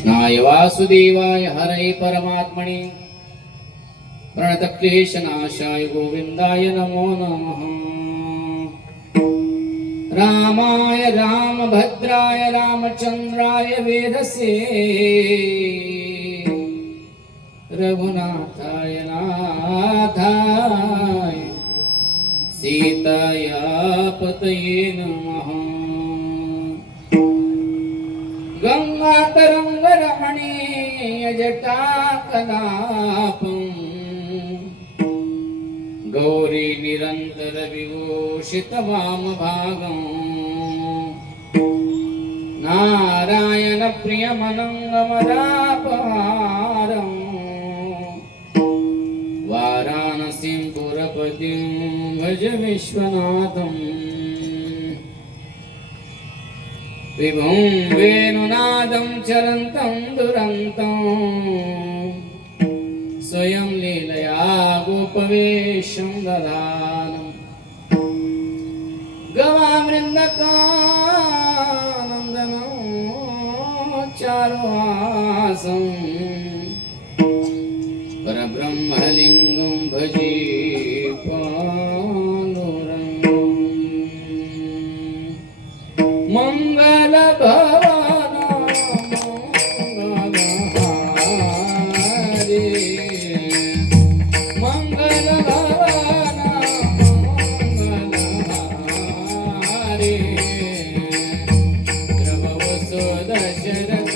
कृष्णाय वासुदेवाय हरये परमात्मने प्रणतक्लेशनाशाय गोविन्दाय नमो नमः। रामाय रामभद्राय रामचन्द्राय वेधसे रघुनाथाय नाथाय सीताया पतये नमः। गंगातरंगरमणीय जटाकलापं गौरी निरंतर विभूषित वामभागं नारायण प्रियमनंगमदापहारं वाराणसीं पुरपतिं भज विश्वनाथं। विभुं वेणुनादं चरन्तं दुरन्तं स्वयं लीलया गोपवेशं ददानं। गवामृन्दकानन्दनं चारुहासं परब्रह्मलिङ्गं भजे पाण्डुरङ्गम्। मंगल भवन मंगलहारी मंगल भवन मंगलहारी प्रभु सुदशरथ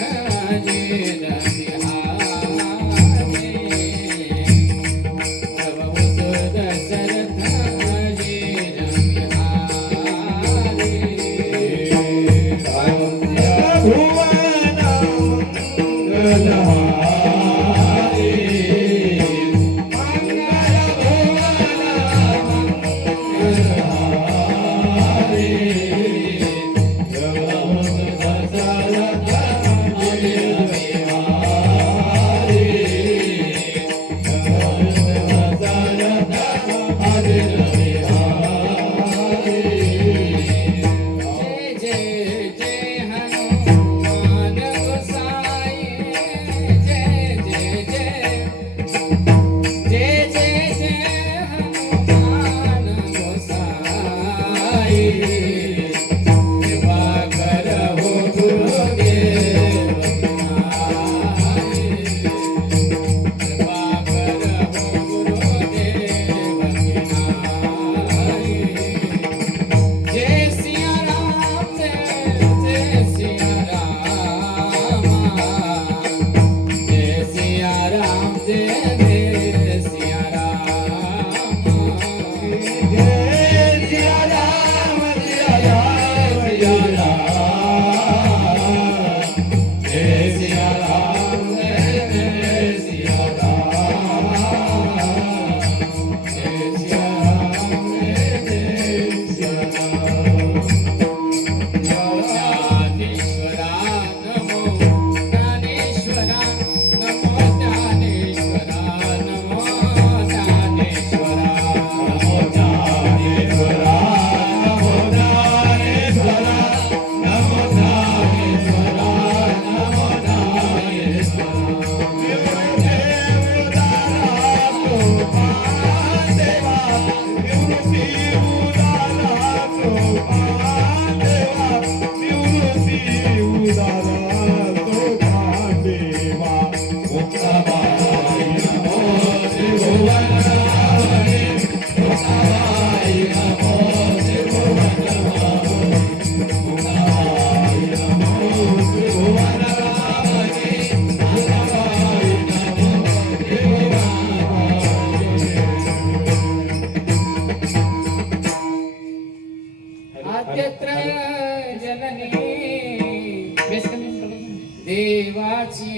देवाची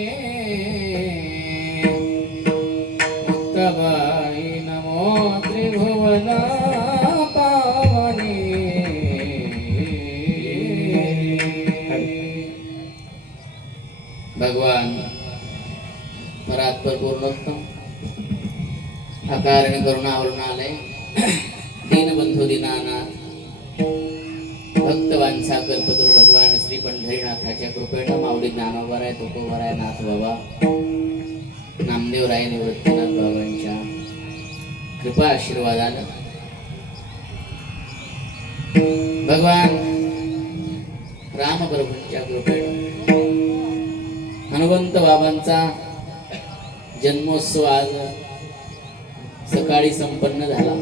मुक्ताबाई नमो त्रिभुवन पावनी। भगवान परात्पर पूर्णोत्तम अकारण करुणावरुणालय दीनबंधू दीनानाथ भक्तवांछा कल्पतरु भगवान श्री पंढरीनाथाच्या कृपेनं माऊली ज्ञानोबराय तुकोबराय नाथ बाबा नामदेवराय निवृत्तीनाथ बाबांच्या कृपा आशीर्वादानं भगवान रामप्रभूंच्या कृपेनं हनुमंत बाबांचा जन्मोत्सव आज सकाळी संपन्न झाला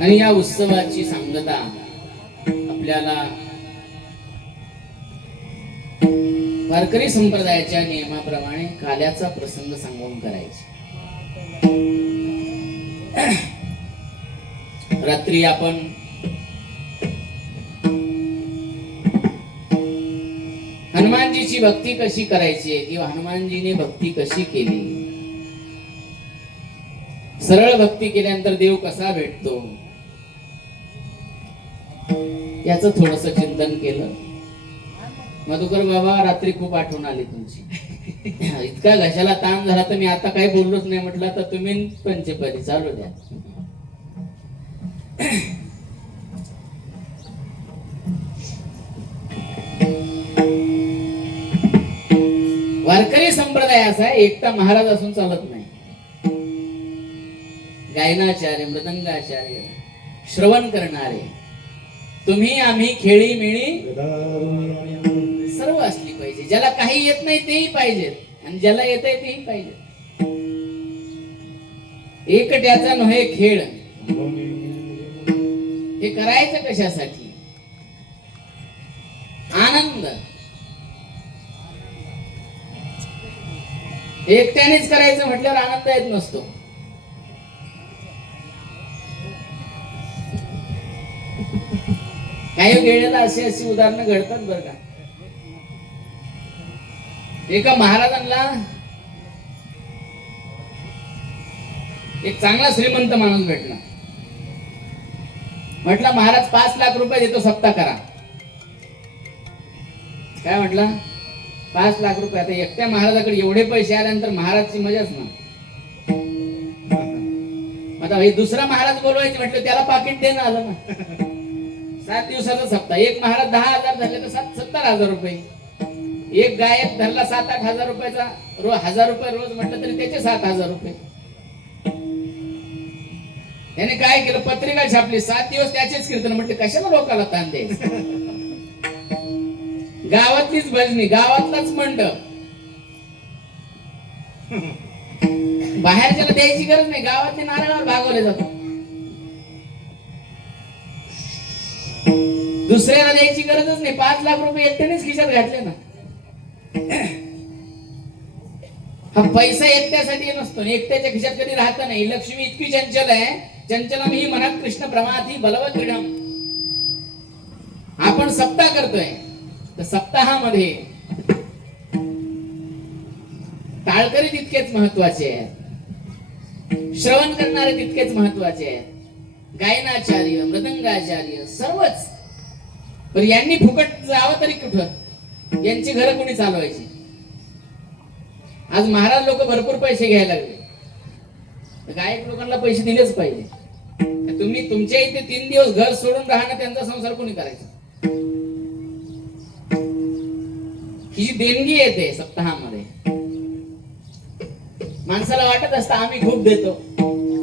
आणि या उत्सवाची सांगता आपल्याला वारकरी संप्रदायाच्या नियमाप्रमाणे काल्याचा प्रसंग सांगून करायचा. रात्री आपण हनुमानजीची भक्ती कशी करायची किंवा हनुमानजीने भक्ती कशी केली, सरळ भक्ती केल्यानंतर देव कसा भेटतो याचं थोडस चिंतन केलं. मधुकर बाबा रात्री खूप आठवण आली तुमची. इतका घशाला ताण झाला तर मी आता काही बोललोच नाही. म्हटलं तर तुम्ही पंचपदी चालू द्या. वारकरी संप्रदाय असा आहे, एकटा महाराज असून चालत नाही. गायनाचार्य, मृदंगाचार्य, श्रवण करणारे, तुम्ही आम्ही, खेळी मिळी सर्व असली पाहिजे. ज्याला काही येत नाही तेही पाहिजेत आणि ज्याला येत आहे तेही पाहिजे. एकट्याचा नव्हे खेळ. हे करायचं कशासाठी? आनंद. एकट्यानेच करायचं म्हटल्यावर आनंद येत नसतो. काही वेळेला अशी उदाहरणं घडतात बरं का. एका महाराजांना एक चांगला श्रीमंत माणूस भेटला. म्हटलं महाराज 5 लाख रुपये देतो, सप्ताह करा. काय म्हटलं? 5 लाख रुपये. आता एकट्या महाराजाकडे एवढे पैसे आल्यानंतर महाराजची मजाच ना. आता हे दुसरा महाराज बोलवायचे म्हटलं, त्याला पाकिट देणं आलं ना. 7 दिवसाचा सप्ताह. एक महाराज 10,000 झाले तर 70,000 रुपये. एक गायक धरला 7-8 हजार रुपयाचा, 1000 रुपये रोज म्हटलं तरी त्याचे 7,000 रुपये. त्याने काय केलं? पत्रिका छापली. 7 दिवस त्याचेच कीर्तन. म्हटले कशाला लोकांना ताण द्यायचं? गावातलीच भजनी, गावातलाच मंडप. बाहेरच्याला द्यायची गरज नाही. गावातले नारळावर भागवले जातात. दुसऱ्याला द्यायची गरजच नाही. 5 लाख रुपये एकट्यानेच खिशात घातले ना. हा पैसा एकट्यासाठी नसतो, एकट्याच्या खिशात कधी राहत नाही. लक्ष्मी इतकी चंचल आहे. चंचलम ही मनात कृष्ण प्रमाथी बलवत क्रीडम. आपण सप्ताह करतोय तर सप्ताहामध्ये टाळकरी तितकेच महत्वाचे आहेत, श्रवण करणारे तितकेच महत्वाचे आहेत, गायनाचार्य, मृदंगाचार्य सर्वच. पण यांनी फुकट जावं तरी कुठं? यांची घरं कोणी चालवायची? आज महाराज लोक भरपूर पैसे घ्यायला लागले. गायक लोकांना पैसे दिलेच पाहिजे. तुम्ही तुमच्या इथे 3 दिवस घर सोडून राहणं, त्यांचा संसार कोणी करायचा? ही देणगी येते सप्ताहामध्ये. माणसाला वाटत असतं आम्ही खूप देतो,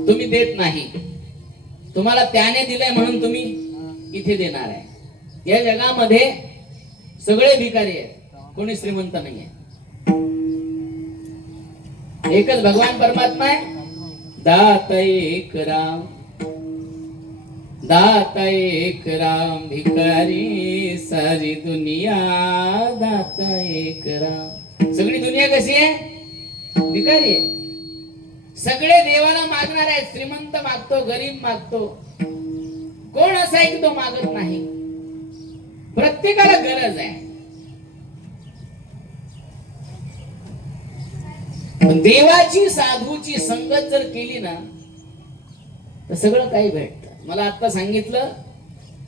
तुम्ही देत नाही. तुम्हाला त्याने दिलंय म्हणून तुम्ही इथे देणार आहे. या जगामध्ये सगळे भिकारी आहेत, कोणी श्रीमंत नाही आहे. एकच भगवान परमात्मा आहे. दाता एक राम, दाता एक राम, भिकारी सारी दुनिया. दाता एक राम. सगळी दुनिया कशी आहे? भिकारी आहे. सगळे देवाला मागणार आहेत. श्रीमंत मागतो, गरीब मागतो, कोण असा आहे की तो मागत नाही? प्रत्येकाला गरज आहे. देवाची, साधूची संगत जर केली ना तर सगळं काही भेटतं. मला आता सांगितलं,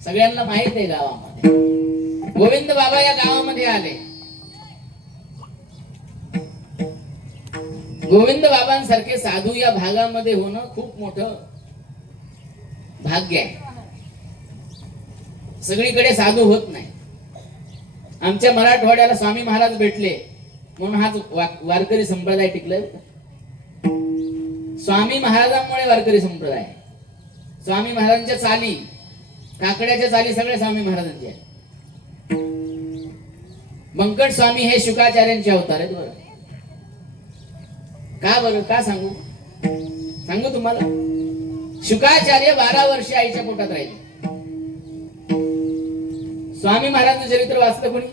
सगळ्यांना माहित आहे. गावामध्ये गोविंद बाबा या गावामध्ये आले. गोविंद बाबांसारखे साधू या भागामध्ये होणं खूप मोठं भाग्य आहे. सगळीकडे साधू होत नाही. आमच्या मराठवाड्याला स्वामी महाराज भेटले म्हणून हाच वारकरी संप्रदाय टिकलाय. स्वामी महाराजांमुळे वारकरी संप्रदाय. स्वामी महाराजांच्या चाली, काकड्याच्या चाली सगळे स्वामी महाराजांचे आहेत. बंकट स्वामी हे शुकाचार्यांचे अवतार आहेत. बरं का, बरं का सांगू तुम्हाला. शुकाचार्य 12 वर्ष आईच्या पोटात राहिले. स्वामी महाराजांचं चरित्र वाचलं कोणी.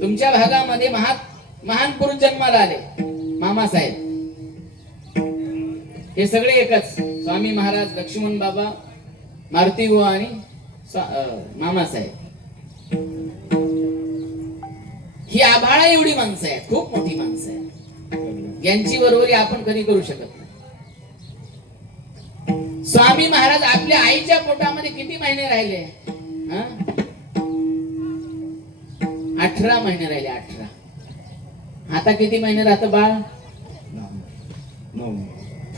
तुमच्या भागामध्ये महान पुरुष जन्माला आले, मामासाहेब. हे सगळे एकच, स्वामी महाराज, लक्ष्मण बाबा, मारुती बुवा आणि मामासाहेब. ही आभाळा एवढी माणसं आहेत, खूप मोठी माणसं आहेत. यांची बरोबरी आपण कधी करू शकत नाही. स्वामी महाराज आपल्या आईच्या पोटामध्ये किती महिने राहिले. 18 महिने राहिले. 18. आता किती महिने राहतं बाळ.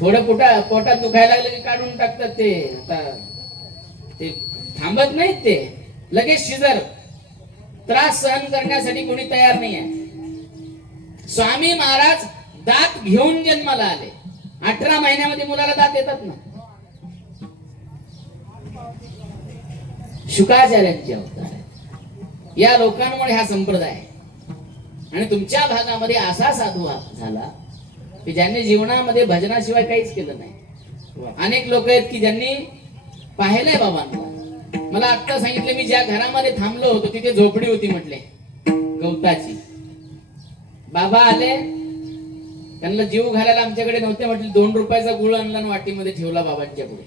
थोडं पोटात दुखायला लागलं की काढून टाकतात ते. आता ते थांबत नाहीत, ते लगेच शिजर. त्रास सहन करण्यासाठी कोणी तयार नाही आहे. स्वामी महाराज दात घेऊन जन्माला आले. 18 महिन्यामध्ये मुलाला दात येतात ना. शुकाचार्यांचे अवतार आहे. या लोकांमुळे हा संप्रदाय आहे. आणि तुमच्या भागामध्ये असा साधू झाला की ज्यांनी जीवनामध्ये भजनाशिवाय काहीच केलं नाही. अनेक लोक आहेत की ज्यांनी पाहिलंय बाबांना. मला आत्ता सांगितलं, मी ज्या घरामध्ये थांबलो होतो तिथे झोपडी होती म्हटले, गवताची. बाबा आले, त्यांना जीव घालायला आमच्याकडे नव्हते. म्हटले 2 रुपयाचा गुळ आणला आणि वाटीमध्ये ठेवला बाबांच्या पुढे.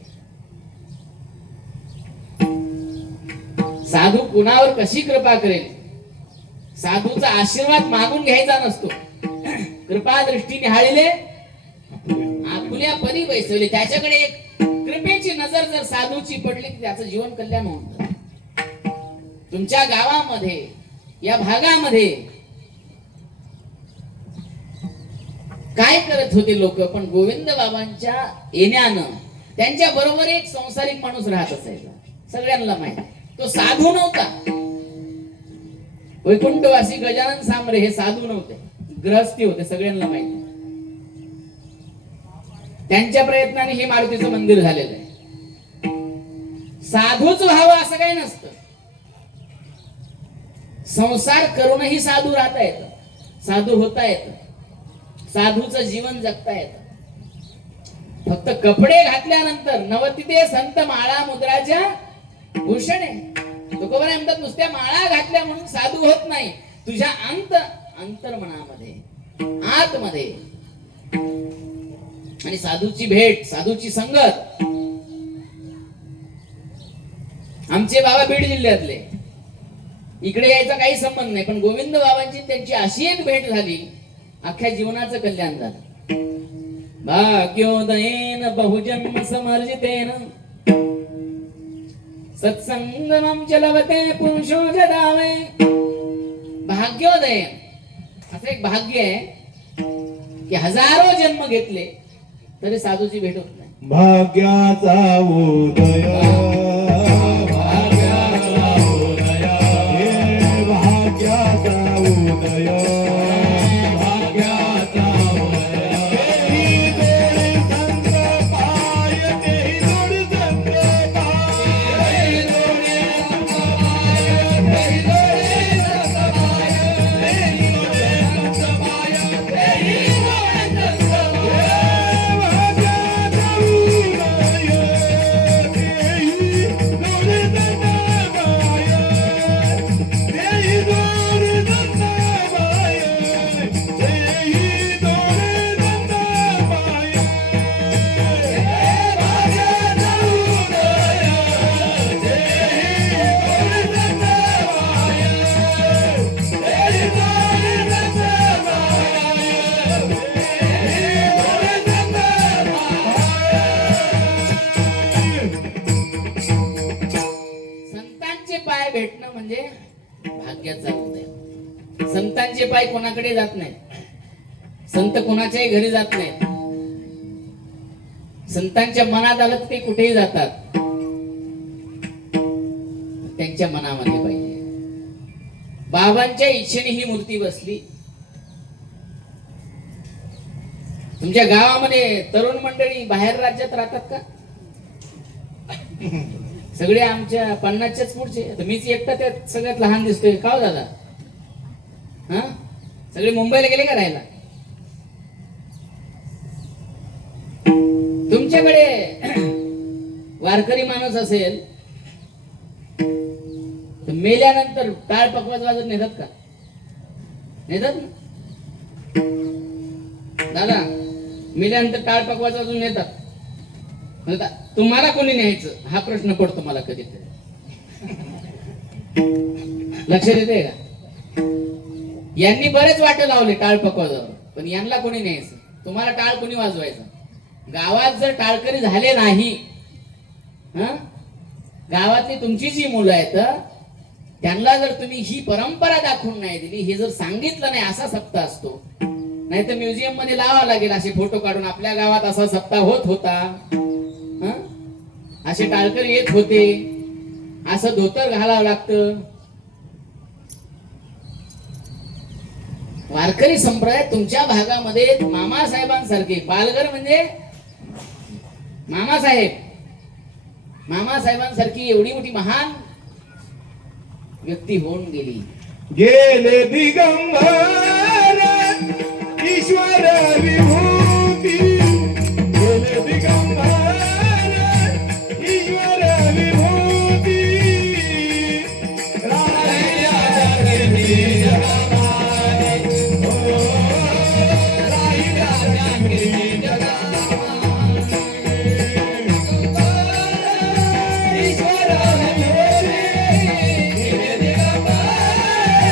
साधू कुणावर कशी कृपा करेल. साधूचा आशीर्वाद मागून घ्यायचा नसतो. कृपा दृष्टीने हाळिले आपुल्या परी बैसवले. त्याच्याकडे एक कृपेची नजर जर साधूची पडली की त्याचं जीवन कल्याण होऊन. तुमच्या गावामध्ये, या भागामध्ये काय करत होते लोक. पण गोविंद बाबांच्या येण्यानं त्यांच्या बरोबर एक संसारिक माणूस राहत असायचा. सगळ्यांना माहिती. तो साधू नव्हता. वैकुंठवासी गजानन सामरे हे साधू नव्हते, गृहस्थी होते. सगळ्यांना माहिती. त्यांच्या प्रयत्नाने हे मारुतीचं मंदिर झालेलं आहे. साधूच व्हावं असं काही नसतं. संसार करूनही साधू राहता येतं, साधू होता येतं, साधूचं जीवन जगता येतं. फक्त कपडे घातल्यानंतर नवतिते संत माळा मुद्राच्या भूषणे. तुकोबाराय म्हणतात, नुसत्या माळा घातल्या म्हणून साधू होत नाही. तुझ्या अंतर्मनामध्ये, आतमध्ये. आणि साधूची भेट, साधूची संगत. आमचे बाबा बीड जिल्ह्यातले, इकडे यायचा काही संबंध नाही. पण गोविंद बाबांची त्यांची अशी एक भेट झाली, अख्ख्या जीवनाचं कल्याण झालं. भाग्योदयेन बहुजन्म समर्जितेन सत्संगमं च लभते पुरुषो जदावे. भाग्योदय असं एक भाग्य आहे की हजारो जन्म घेतले तरी साधूची भेट होत नाही. भाग्याचा उदय, भाग्याचा उदय, हे भाग्याचा उदय, भाग्याचा उदय. तेही जोडे संत पाय, तेही जोडे संत पाय, तेही जोडे संत पाय, तेही जोडे संत पाय, तेही जोडे संत पाय, तेही जोडे संत पाय. संतांचे पाय भेटणं म्हणजे भाग्याचा उदय. संतांचे पाय कोणाकडे जात नाहीत. संत कोणाच्याही घरी जात नाहीत. संतांच्या मनात आलं ते कुठेही जातात. त्यांच्या मनामध्ये पाहिजे. बाबांच्या इच्छेने ही मूर्ती बसली. तुमच्या गावामध्ये तरुण मंडळी बाहेर राज्यात राहतात का? सगळे आमच्या 50च्याच पुढचे. आता मीच एकटा त्यात सगळ्यात लहान दिसतोय का हो दादा? हा, सगळे मुंबईला गेले का राहायला? तुमच्याकडे वारकरी माणूस असेल तर मेल्यानंतर टाळ पकवाज वाजत नेतात का? नेतात ना दादा? मेल्यानंतर टाळ पकवाज वाजून नेतात. तुम्हाला कोणी न्यायचं हा प्रश्न पडतो मला कधीतरी. लक्षात येते का? यांनी बरेच वाटे लावले टाळ पकवाजावर, पण यांना कोणी न्यायचं? तुम्हाला टाळ कोणी वाजवायचं? गावात जर टाळकरी झाले नाही, गावातली तुमची जी मुलं आहेत त्यांना जर तुम्ही ही परंपरा दाखवून नाही दिली, हे जर सांगितलं नाही असा सप्ताह असतो, नाही तर म्युझियम मध्ये लावावं लागेल असे फोटो काढून आपल्या गावात असा सप्ताह होत होता, असे टाळकरी येत होते, असं धोतर घालावं लागतं. वारकरी संप्रदाय तुमच्या भागामध्ये मामासाहेबांसारखे, पालघर म्हणजे मामासाहेब, मामासाहेबांसारखी एवढी मोठी महान व्यक्ती होऊन गेली. गेले दिगंबर ईश्वर विभूती, गेले दिगंबर ईश्वर विभूती, राहिल्या जगती जगामागे, हो, राहिल्या जगती जगामागे. ईश्वर विभूती, गेले दिगंबर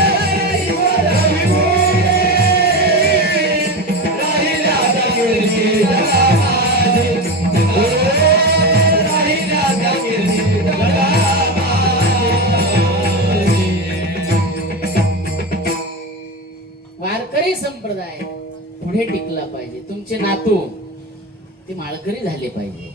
ईश्वर विभूती, राहिल्या जगती जगामागे, हो, राहिल्या जगती जगामागे. वारकरी संप्रदाय पुढे टिकला पाहिजे. तुमचे नातू ते माळकरी झाले पाहिजे.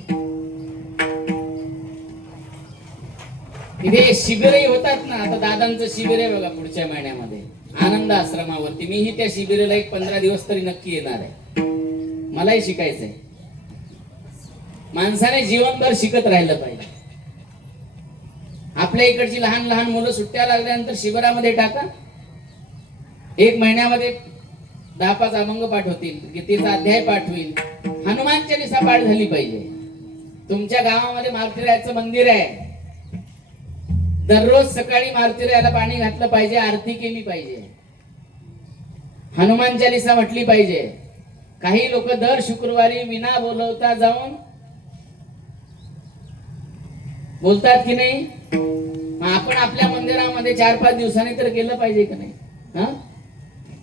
इथे शिबिरही होतात ना. आता दादांचं शिबिर आहे बघा पुढच्या महिन्यामध्ये आनंद आश्रमावरती. मीही त्या शिबिराला एक 15 दिवस तरी नक्की येणार आहे. मलाही शिकायचंय. माणसाने जीवनभर शिकत राहिलं पाहिजे. आपल्या इकडची लहान लहान मुलं सुट्ट्या लागल्यानंतर शिबिरामध्ये टाका. 1 महिन्यामध्ये 10-5 अभंग पाठ होतील, गीतेचा अध्याय पाठ होईल, हनुमान चालीसा पाठ झाली पाहिजे. तुमच्या गावामध्ये मारुतीरायाचं मंदिर आहे. दररोज सकाळी मारुतीरायाला पाणी घातलं पाहिजे, आरती केली पाहिजे, हनुमान चालीसा म्हटली पाहिजे. काही लोक दर शुक्रवारी विना बोलवता जाऊन बोलतात की नाही? आपण आपल्या मंदिरामध्ये 4-5 दिवसांनी तर केलं पाहिजे की नाही?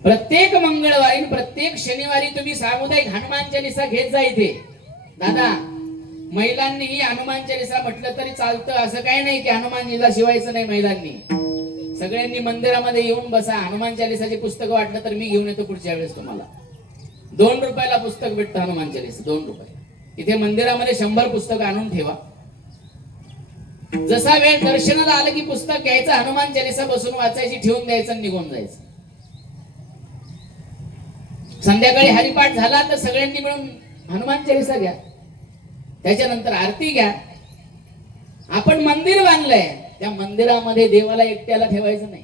प्रत्येक मंगळवारी प्रत्येक शनिवारी तुम्ही सामुदायिक हनुमान चालीसा घेत जा इथे. दादा, महिलांनीही हनुमान चालीसा म्हटलं तरी चालतं, असं काही नाही की हनुमानजीला शिवायचं नाही. महिलांनी सगळ्यांनी मंदिरामध्ये येऊन बसा. हनुमान चालीसाची पुस्तक वाटलं तर मी घेऊन येतो पुढच्या वेळेस. तुम्हाला 2 रुपयाला पुस्तक भेटतं हनुमान चालीसा, 2 रुपये. इथे मंदिरामध्ये 100 पुस्तक आणून ठेवा. जसा वेळ दर्शनाला आलं की पुस्तक घ्यायचं, हनुमान चालीसा बसून वाचायची, ठेवून द्यायचं, निघून जायचं. संध्याकाळी हरिपाठ झाला तर सगळ्यांनी मिळून हनुमान चालीसा घ्या, त्याच्यानंतर आरती घ्या. आपण मंदिर बांधलंय, त्या मंदिरामध्ये देवाला एकट्याला ठेवायचं नाही.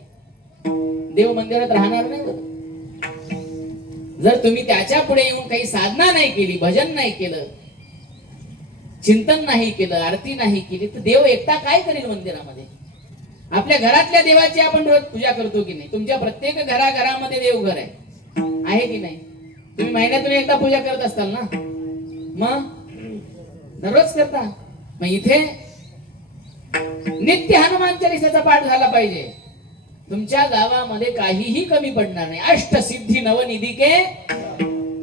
देव मंदिरात राहणार नाही. जर तुम्ही त्याच्या पुढे येऊन काही साधना नाही केली, भजन नाही केलं, चिंतन नाही केलं, आरती नाही केली, तर देव एकटा काय करेल मंदिरामध्ये? आपल्या घरातल्या देवाची आपण रोज पूजा करतो की नाही? तुमच्या प्रत्येक घराघरामध्ये देवघर आहे की नाही? तुम्ही महिन्यातून एकदा पूजा करत असताल ना? मग दररोज करता. मग इथे नित्य हनुमान चालीसाचा पाठ झाला पाहिजे. तुमच्या गावामध्ये काहीही कमी पडणार नाही. अष्टसिद्धी नवनिधिके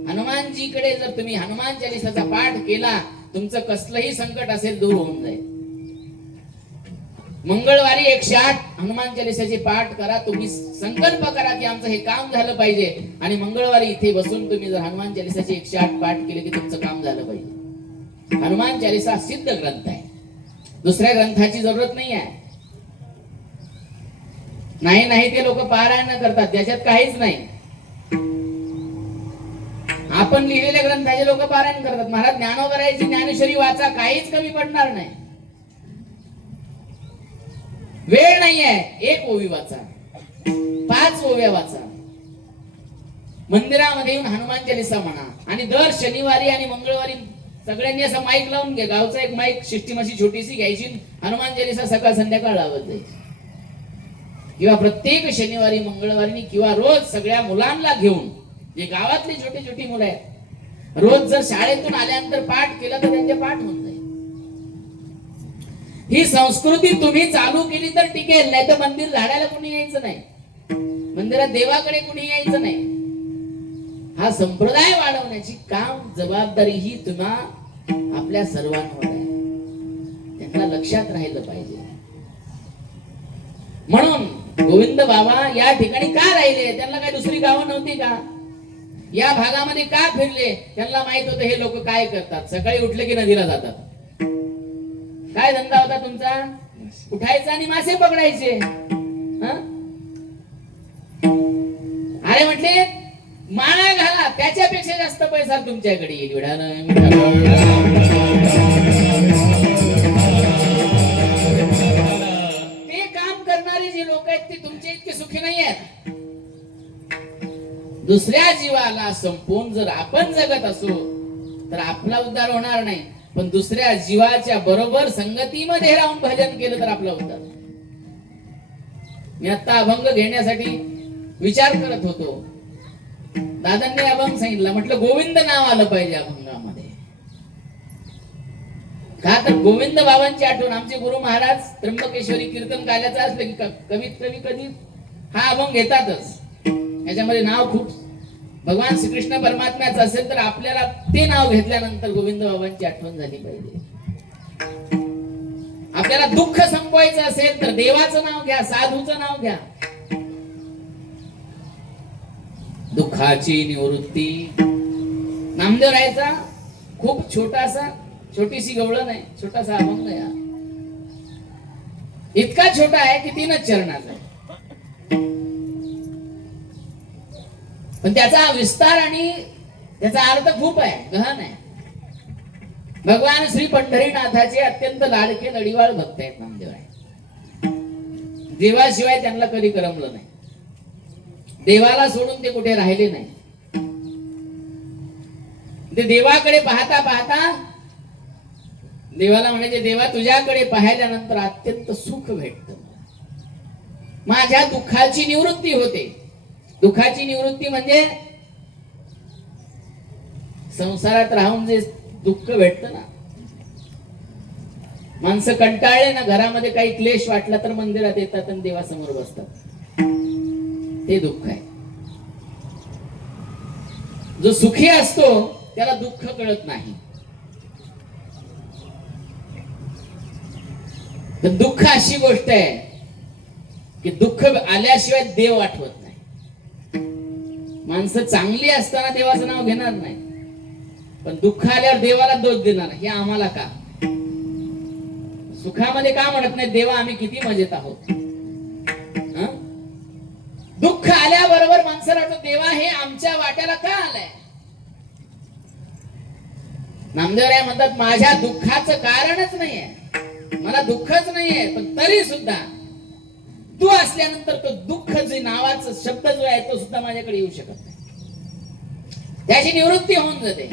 हनुमानजीकडे जर तुम्ही हनुमान चालीसाचा पाठ केला, तुमचं कसलंही संकट असेल दूर होऊन जाईल. मंगळवारी 108 हनुमान चालीसाचे पाठ करा. तुम्ही संकल्प करा की आमचं हे काम झालं पाहिजे, आणि मंगळवारी इथे बसून तुम्ही जर हनुमान चालीसाचे 108 पाठ केले की तुमचं काम झालं पाहिजे. हनुमान चालीसा सिद्ध ग्रंथ आहे, दुसऱ्या ग्रंथाची जरूरत नाही आहे. नाही नाही ते लोक पारायण करतात ज्याच्यात काहीच नाही. आपण लिहिलेल्या ग्रंथाचे लोक पारायण करतात. महाराज ज्ञानोबरायची ज्ञानेश्वरी वाचा, काहीच कमी पडणार नाही. वेळ नाहीये, एक ओवी वाचा, 5 ओव्या वाचा. मंदिरामध्ये येऊन हनुमान चालीसा म्हणा आणि दर शनिवारी आणि मंगळवारी सगळ्यांनी असं माईक लावून घ्या. गावचा एक माईक सिस्टीम अशी छोटीशी घ्यायची, हनुमान चालीसा सकाळ संध्याकाळ लावत जायची. किंवा प्रत्येक शनिवारी मंगळवारी किंवा रोज सगळ्या मुलांना घेऊन, जे गावातली छोटी छोटी मुलं आहेत, रोज जर शाळेतून आल्यानंतर पाठ केला तर त्यांचे पाठ होऊन जाईल. ही संस्कृती तुम्ही चालू केली तर टिकेल, नाही तर मंदिर झाडायला कोणी यायचं नाही, मंदिरात देवाकडे कोणी यायचं नाही. हा संप्रदाय वाढवण्याची काम जबाबदारी ही तुम्हा आपल्या सर्वांवर आहे. त्यांना लक्षात राहिलं पाहिजे. म्हणून गोविंद बाबा या ठिकाणी का राहिले? त्यांना काय दुसरी गावं नव्हती का? या भागामध्ये का फिरले? त्यांना माहित होतं हे लोक काय करतात. सकाळी उठले की नदीला जातात. काय धंदा होता तुमचा? उठायचा आणि मासे पकडायचे. अरे म्हटले माळा घाला, त्याच्यापेक्षा जास्त पैसा तुमच्याकडे येईल. ते काम करणारे जे लोक आहेत ते तुमचे इतके सुखी नाही आहेत. दुसऱ्या जीवाला संपवून जर आपण जगत असो तर आपला उद्धार होणार नाही, पण दुसऱ्या जीवाच्या बरोबर संगतीमध्ये राहून भजन केलं तर आपला उद्धार. मी आता अभंग घेण्यासाठी विचार करत होतो. दादांनी अभंग सांगितलं, म्हटलं गोविंद नाव आलं पाहिजे अभंगामध्ये. का तर गोविंद बाबांची आठवण. आमचे गुरु महाराज त्र्यंबकेश्वरी कीर्तन गायल्याचं असलं की कमीत कमी कधी हा अभंग घेतातच. याच्यामध्ये नाव खूप भगवान श्रीकृष्ण परमात्म्याचं असेल तर आपल्याला ते नाव घेतल्यानंतर गोविंद बाबांची आठवण झाली पाहिजे. आपल्याला दुःख संपवायचं असेल तर देवाचं नाव घ्या, साधूचं नाव घ्या. दुःखाची निवृत्ती. नामदेव रायचा खूप छोटीशी गवळण आहे, छोटासा अभंग आहे. इतका छोटा आहे की 3च चरणाचा आहे, पण त्याचा विस्तार आणि त्याचा अर्थ खूप आहे, गहन आहे. भगवान श्री पंढरीनाथाचे अत्यंत लाडके लढीवाळ भक्त आहेत नामदेव राय. देवाशिवाय त्यांना कधी करमलं नाही. देवाला सोडून ते कुठे राहिले नाही. ते देवाकडे पाहता पाहता देवाला म्हणायचे, देवा तुझ्याकडे पाहिल्यानंतर अत्यंत सुख भेटतं, माझ्या दुःखाची निवृत्ती होते. दुःखाची निवृत्ती म्हणजे संसारात राहून जे दुःख भेटतं ना. माणसं कंटाळले ना, घरामध्ये काही क्लेश वाटला तर मंदिरात येतात आणि देवासमोर बसतात. ते दुःख आहे. जो सुखी असतो त्याला दुःख कळत नाही. तर दुःख अशी गोष्ट आहे की दुःख आल्याशिवाय देव आठवत नाही. माणसं चांगली असताना देवाचं नाव घेणार नाही, पण दुःख आल्यावर देवाला दोष देणार. हे आम्हाला का? सुखामध्ये का म्हणत नाही देवा आम्ही किती मजेत आहोत? दुःख आल्याबरोबर माणसाला वाटतं देवा हे आमच्या वाट्याला का आलंय? नामदेवराय म्हणतात, माझ्या दुःखाचं कारणच नाहीये, मला दुःखच नाहीये, पण तरी सुद्धा तू असल्यानंतर तो दुःख जे नावाचा शब्द जो आहे तो सुद्धा माझ्याकडे येऊ शकत नाही. त्याची निवृत्ती होऊन जाते.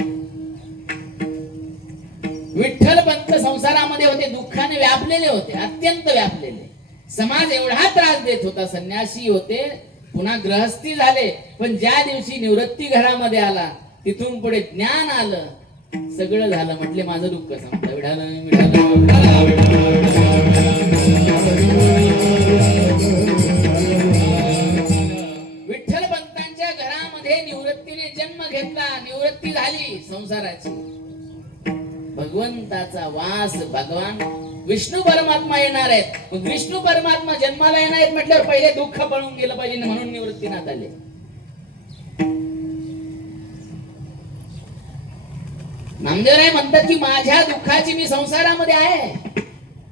विठ्ठल पंत संसारामध्ये होते, दुःखाने व्यापलेले होते, अत्यंत व्यापलेले. समाज एवढा त्रास देत होता. संन्यासी होते, पुन्हा गृहस्थी झाले, पण ज्या दिवशी निवृत्ती घरामध्ये आला तिथून पुढे ज्ञान आलं, सगळं झालं. म्हटले माझं दुःख संपलं. विठ्ठल पंतांच्या घरामध्ये निवृत्तीने जन्म घेतला, निवृत्ती झाली संसाराची. भगवंताचा वास, भगवान विष्णू परमात्मा येणार आहेत. विष्णू परमात्मा जन्माला येणार आहेत म्हटल्यावर पहिले दुःख पळून गेलं पाहिजे, म्हणून निवृत्तीनाथ आले. नामदेवराय म्हणतात की माझ्या दुःखाची मी संसारामध्ये आहे,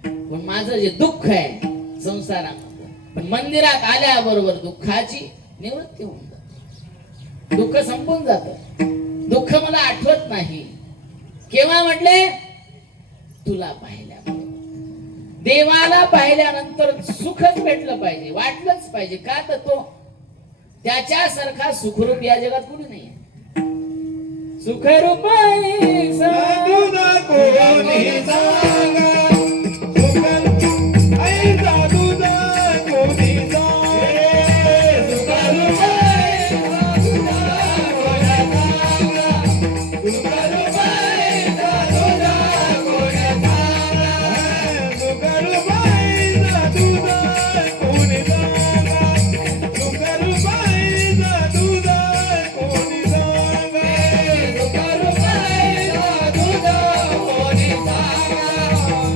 पण माझं जे दुःख आहे संसारामध्ये पण मंदिरात आल्याबरोबर दुःखाची निवृत्ती होऊन जाते. दुःख संपून जात. दुःख मला आठवत नाही. केव्हा म्हटले? तुला पाहिल्याबरोबर. देवाला पाहिल्यानंतर सुखच भेटलं पाहिजे, वाटलंच पाहिजे. का तर तो त्याच्यासारखा सुखरूप या जगात कुणी नाही. सुखरूप साधुदा कोणी सांगा, सुखरूप आई साधुदा कोणी सांगा, सुखरूप आई साधुदा कोणी सांगा, सुखरूप आई साधुदा कोणी सांगा, सुखरूप आई साधुदा कोणी सांगा, सुखरूप आई साधुदा कोणी सांगा, सुखरूप आई साधुदा कोणी सांगा,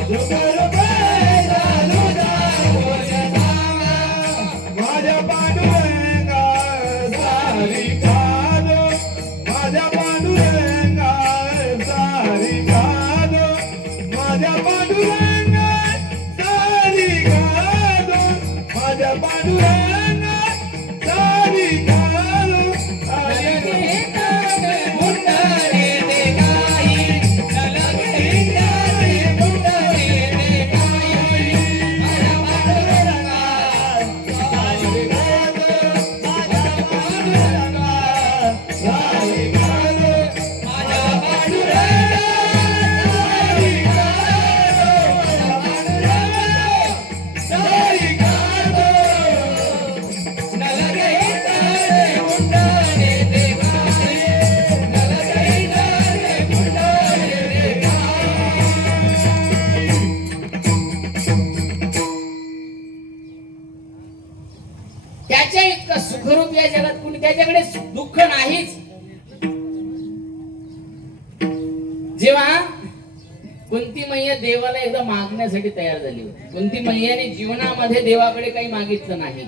सुखरूप आई साधुदा कोणी सांगा. माझ्या पांडुरंगा सारी कादो, माझ्या पांडुरंगा सारी कादो, माझ्या पांडुरंगा सारी कादो, माझ्या पांडुरंगा सारी कादो. अलगे तारे मुंडारे दे गाई, अलगे तारे मुंडारे दे गाई, माझ्या पांडुरंगा सारी कादो, माझ्या पांडुरंगा सारी कादो, माझ्या पांडुरंगा सारी कादो, सारी कादो. नलगे तारे मुंडारे दे गाई, नलगे तारे मुंडारे दे त्याच्या इतका सुखरूप या जगात कुणी, त्याच्याकडे दुःख नाहीच. जेव्हा कुंती मैया देवाला एकदा मागण्यासाठी तयार झाली होती. कुंती मैयाने जीवनामध्ये देवाकडे काही मागितलं नाही,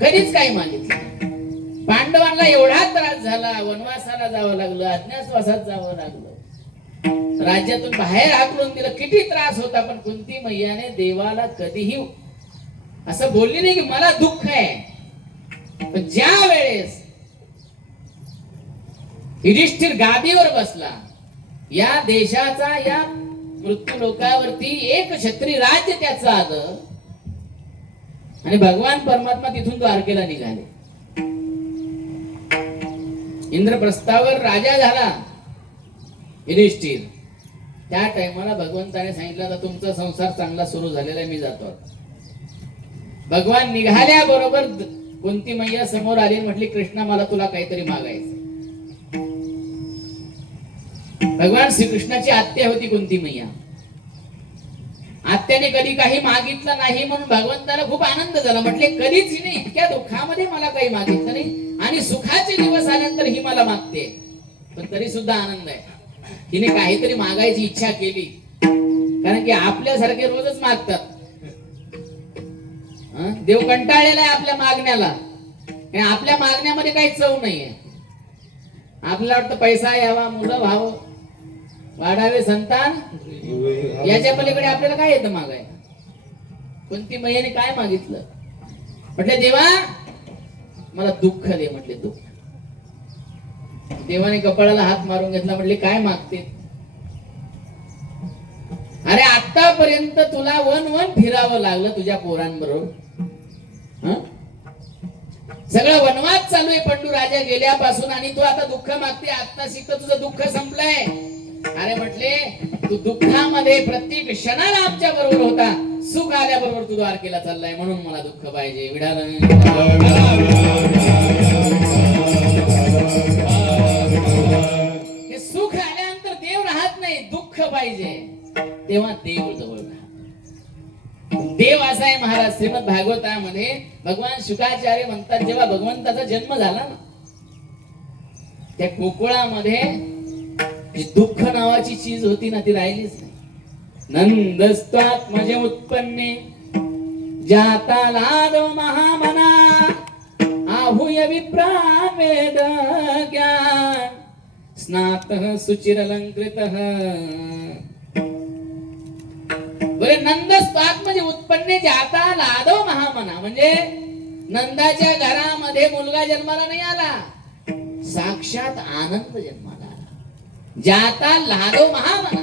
कधीच काही मागितलं नाही. पांडवांना एवढा त्रास झाला, वनवासाला जावं लागलं, अज्ञातवासात जावं लागलं, राज्यातून बाहेर हाकलून दिलं, किती त्रास होता. पण कुंती मैयाने देवाला कधीही असं बोलली नाही की मला दुःख आहे. पण ज्या वेळेस युधिष्ठिर गादीवर बसला, या देशाचा या मृत्यू लोकावरती एक क्षत्रिय राज्य त्याचं आलं आणि भगवान परमात्मा तिथून द्वारकेला निघाले. इंद्रप्रस्थावर राजा झाला युधिष्ठिर. त्या टाइमाला भगवंताने सांगितलं, आता तुमचा संसार चांगला सुरू झालेला आहे, मी जातो आता. भगवान निघाल्या बरोबर कुंती मैया समोर आली, म्हटली कृष्णा मला तुला काहीतरी मागायचं. भगवान श्रीकृष्णाची आत्या होती कुंती मैया. आत्याने कधी काही मागितलं नाही म्हणून भगवंताला खूप आनंद झाला. म्हटले कधीच हिने इतक्या दुःखामध्ये मला काही मागितलं नाही आणि सुखाचे दिवस आल्यानंतर ही मला मागते, पण तरी सुद्धा आनंद आहे. हिने काहीतरी मागायची इच्छा केली, कारण की आपल्यासारखे रोजच मागतात. देव कंटाळलेला आहे आपल्या मागण्याला. आपल्या मागण्यामध्ये काही चव नाहीये. आपल्याला वाटतं पैसा यावा, मुलं व्हावं, वाढावे संतान, याच्या पलीकडे आपल्याला काय येतं मागायला. कुंती मैयाने काय मागितलं? म्हटले देवा मला दुःख दे. म्हटले दुःख. देवाने कपाळाला हात मारून घेतला. म्हटले काय मागते? अरे आतापर्यंत तुला वन वन फिरावं लागलं तुझ्या पोरांबरोबर. सगळं वनवास चालू आहे पंडू राजा गेल्यापासून आणि तू आता दुःख मागते. आता शिकत तुझं दुःख संपलंय. अरे म्हटले तू दुःखामध्ये प्रत्येक क्षणाला आमच्या बरोबर होता, सुख आल्याबरोबर तू द्वारकेला चाललाय, म्हणून मला दुःख पाहिजे. विडाल हे सुख आल्यानंतर देव राहत नाही, दुःख पाहिजे तेव्हा देव जवळ राहत. देव असा आहे महाराज. श्रीमद भागवतामध्ये भगवान शुकाचार्य म्हणतात, जेव्हा भगवंताचा जन्म झाला ना, त्या गोकुळामध्ये दुःख नावाची चीज होती ना, ती राहिलीच नाही. नंदस्त्वात्मजे उत्पन्ने जाता लादो महामना आहूय विप्रा वेद ज्ञान स्नातः सुचिरलंकृतः. बोले नंद स्वात म्हणजे उत्पन्ने जाता लादव महामना, म्हणजे नंदाच्या घरामध्ये मुलगा जन्माला नाही आला, साक्षात आनंद जन्माला आला. जाता लादव महामना,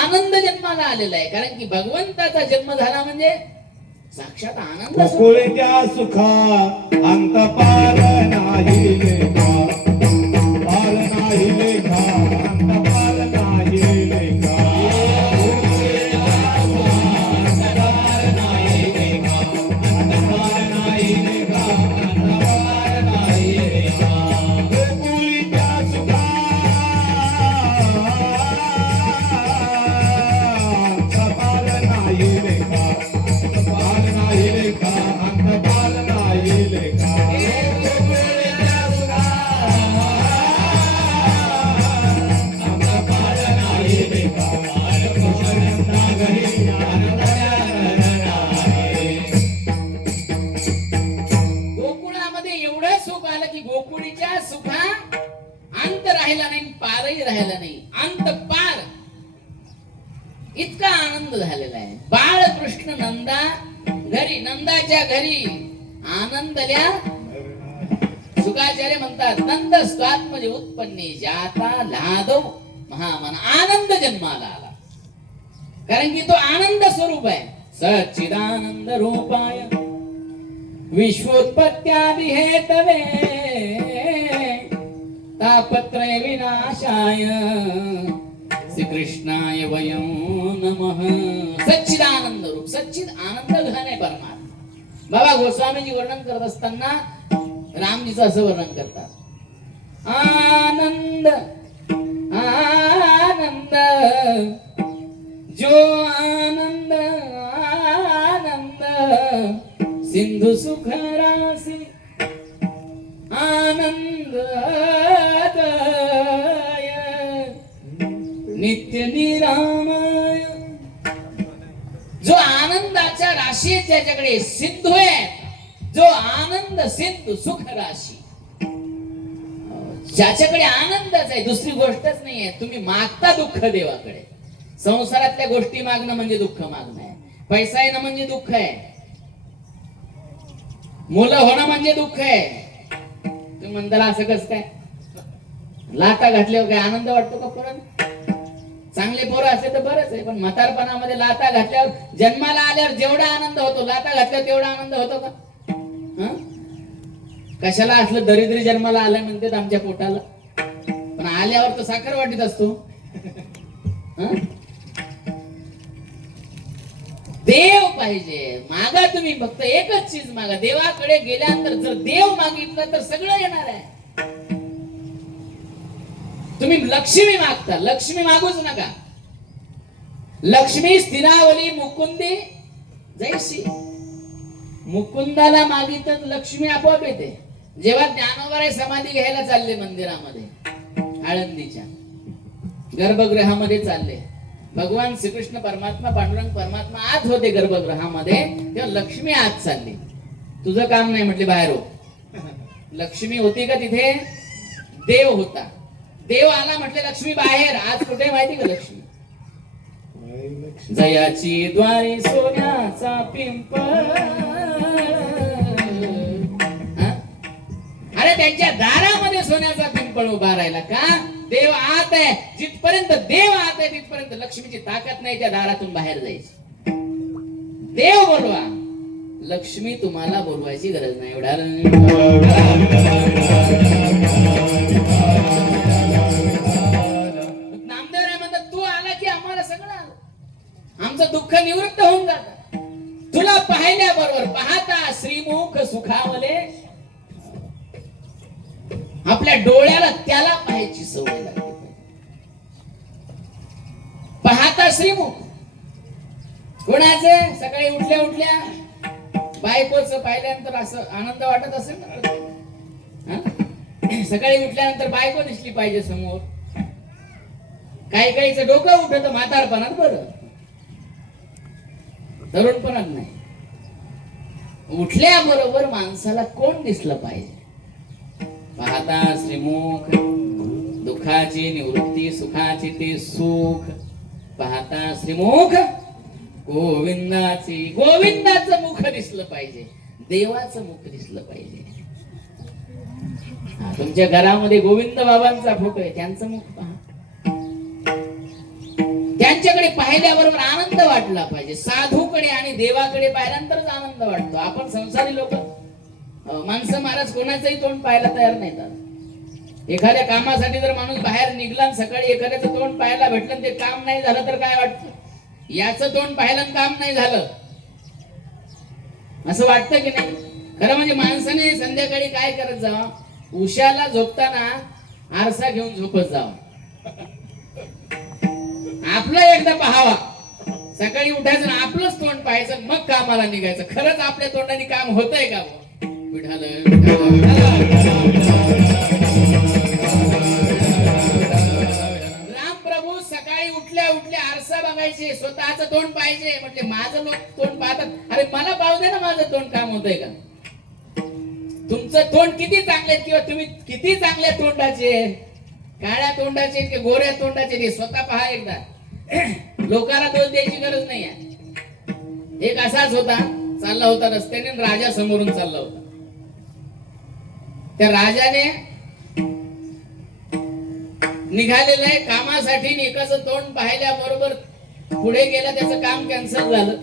आनंद जन्माला आलेला आहे. कारण की भगवंताचा जन्म झाला म्हणजे साक्षात आनंद. गोकुळच्या सुखा अंत पार नाही लेखा, पार नाही लेखा, अंत पार नाही लेखा. गोकुळच्या सुखा अंत पार नाही लेखा, पार नाही लेखा, अंत पार नाही लेखा. गोकुळामध्ये एवढं सुख आलं की गोकुळीच्या सुखा अंत राहिला नाही, पारही राहिला नाही, अंत पार इतका आनंद झालेला आहे. बाळकृष्ण नंदा घरी, नंदाच्या घरी आनंदल्या. सुखाचार्य म्हणतात नंद स्वात म्हणजे उत्पन्ने जाता लादव महामन, आनंद जन्माला आला. कारण की तो आनंद स्वरूप आहे. सच्चिदानंद रूपाय विश्वोत्पत्त्यादि हेतवे तापत्रय विनाशाय श्रीकृष्णाय वयं नमः. सच्चिदानंद रूप, सच्चिद आनंद घन आहे परमात्मा. बाबा गोस्वामीजी वर्णन करत असताना रामजीचं असं वर्णन करतात. आनंद आनंद जो आनंद आनंद सिंधु सुख रासी आनंद नित्य निरामय. जो आनंदाच्या राशी आहे त्याच्याकडे सिंधू आहे, जो आनंद सिंधू सुख राशी, ज्याच्याकडे आनंदच आहे, दुसरी गोष्टच नाही आहे. तुम्ही मागता दुःख देवाकडे. संसारातल्या गोष्टी मागणं म्हणजे दुःख मागणं आहे. पैसा येणं म्हणजे दुःख आहे. मुलं होणं म्हणजे दुःख आहे. तुम्ही म्हणताला असं कसं काय, लाता घातल्यावर काय आनंद वाटतो का? परत चांगले पोरं असले तर बरंच आहे, पण म्हातारपणामध्ये लाता घातल्यावर, जन्माला आल्यावर जेवढा आनंद होतो, लाता घातल्यावर तेवढा आनंद होतो का? कशाला असलं दरिद्री जन्माला आलाय म्हणतात आमच्या पोटाला, पण आल्यावर तर साखर वाटीत असतो. देव पाहिजे. मागा तुम्ही, फक्त एकच चीज मागा. देवाकडे गेल्यानंतर जर देव मागितलं तर सगळं येणार आहे. तुम्ही लक्ष्मी मागता, लक्ष्मी मागूच नका. लक्ष्मी स्थिरावली मुकुंदी जैसी. मुकुंदाला मागितलं लक्ष्मी आपोआप येते. जेव्हा ज्ञानोबा समाधी घ्यायला चालले मंदिरामध्ये आळंदीच्या गर्भगृहामध्ये चालले, भगवान श्रीकृष्ण परमात्मा पांडुरंग परमात्मा आत होते गर्भगृहामध्ये, तेव्हा लक्ष्मी आत चालली. तुझं काम नाही म्हटले, बाहेर हो. लक्ष्मी होती का तिथे? देव होता. देव आला म्हटले लक्ष्मी बाहेर. आज कुठे माहिती का लक्ष्मी? जयाची द्वारी सोन्याचा पिंपळ. अरे त्यांच्या दारामध्ये सोन्याचा पिंपळ उभा राहिला का? देव आत आहे. जिथपर्यंत देव आत आहे तिथपर्यंत लक्ष्मीची ताकद नाही त्या दारातून बाहेर जायची. देव बोलवा, लक्ष्मी तुम्हाला बोलवायची गरज नाही. एवढा नामदेव म्हणतात तू आला की आम्हाला सगळं आलं, आमचं दुःख निवृत्त होऊन जात. तुला पाहिल्याबरोबर पाहता श्रीमुख सुखावले. आपल्या डोळ्याला त्याला पाहायची सवय लागली. पाहता श्रीमुख कोणाचे? सकाळी उठल्या उठल्या बायकोच पाहिल्यानंतर असं आनंद वाटत असेल ना. सकाळी उठल्यानंतर बायको दिसली पाहिजे समोर. काही काहीच डोकं उठत म्हातारपणात, बरं तरुणपणात नाही. उठल्याबरोबर माणसाला कोण दिसलं पाहिजे? पाहता श्रीमुख, दुःखाची निवृत्ती, सुखाची ते सुख. पाहता श्रीमुख गोविंदाची, गोविंदाचं मुख दिसलं पाहिजे, देवाचं मुख दिसलं पाहिजे. तुमच्या घरामध्ये गोविंद बाबांचा फोटो आहे, त्यांचं मुख पहा. त्यांच्याकडे पाहिल्याबरोबर आनंद वाटला पाहिजे. साधूकडे आणि देवाकडे पाहिल्यानंतरच आनंद वाटतो. आपण संसारी लोक, माणसं महाराज कोणाचंही तोंड पाहायला तयार नाहीत. एखाद्या कामासाठी जर माणूस बाहेर निघला आणि सकाळी एखाद्याचं तोंड पाहायला भेटलं ते काम नाही झालं तर काय वाटतं? याचं तोंड पाहिलं आणि काम नाही झालं असं वाटतं की नाही? खरं म्हणजे माणसाने संध्याकाळी काय करत जावं? उशाला झोपताना आरसा घेऊन झोपत जावं. आपलं एकदा पाहावा, सकाळी उठायचं आपलंच तोंड पाहायचं, मग कामाला निघायचं. खरंच आपल्या तोंडाने काम होतंय का? राम प्रभू सकाळी उठल्या उठल्या आरसा बघायचे, स्वतःच तोंड पाहिजे. म्हटले माझं लोक तोंड पाहतात, अरे मला पाहू दे ना, माझं तोंड काम होतंय का? तुमचं तोंड किती चांगले किंवा तुम्ही किती चांगल्या तोंडाचे, काळ्या तोंडाचे की गोऱ्या तोंडाचे, हे स्वतः पहा एकदा. लोकांना दोष द्यायची गरज नाही आहे. एक असाच होता, चालला होता रस्त्याने, राजा समोरून चालला होता. त्या राजाने निघालेलं आहे कामासाठी, एकाचं तोंड पाहिल्याबरोबर पुढे गेला, त्याचं काम कॅन्सल झालं.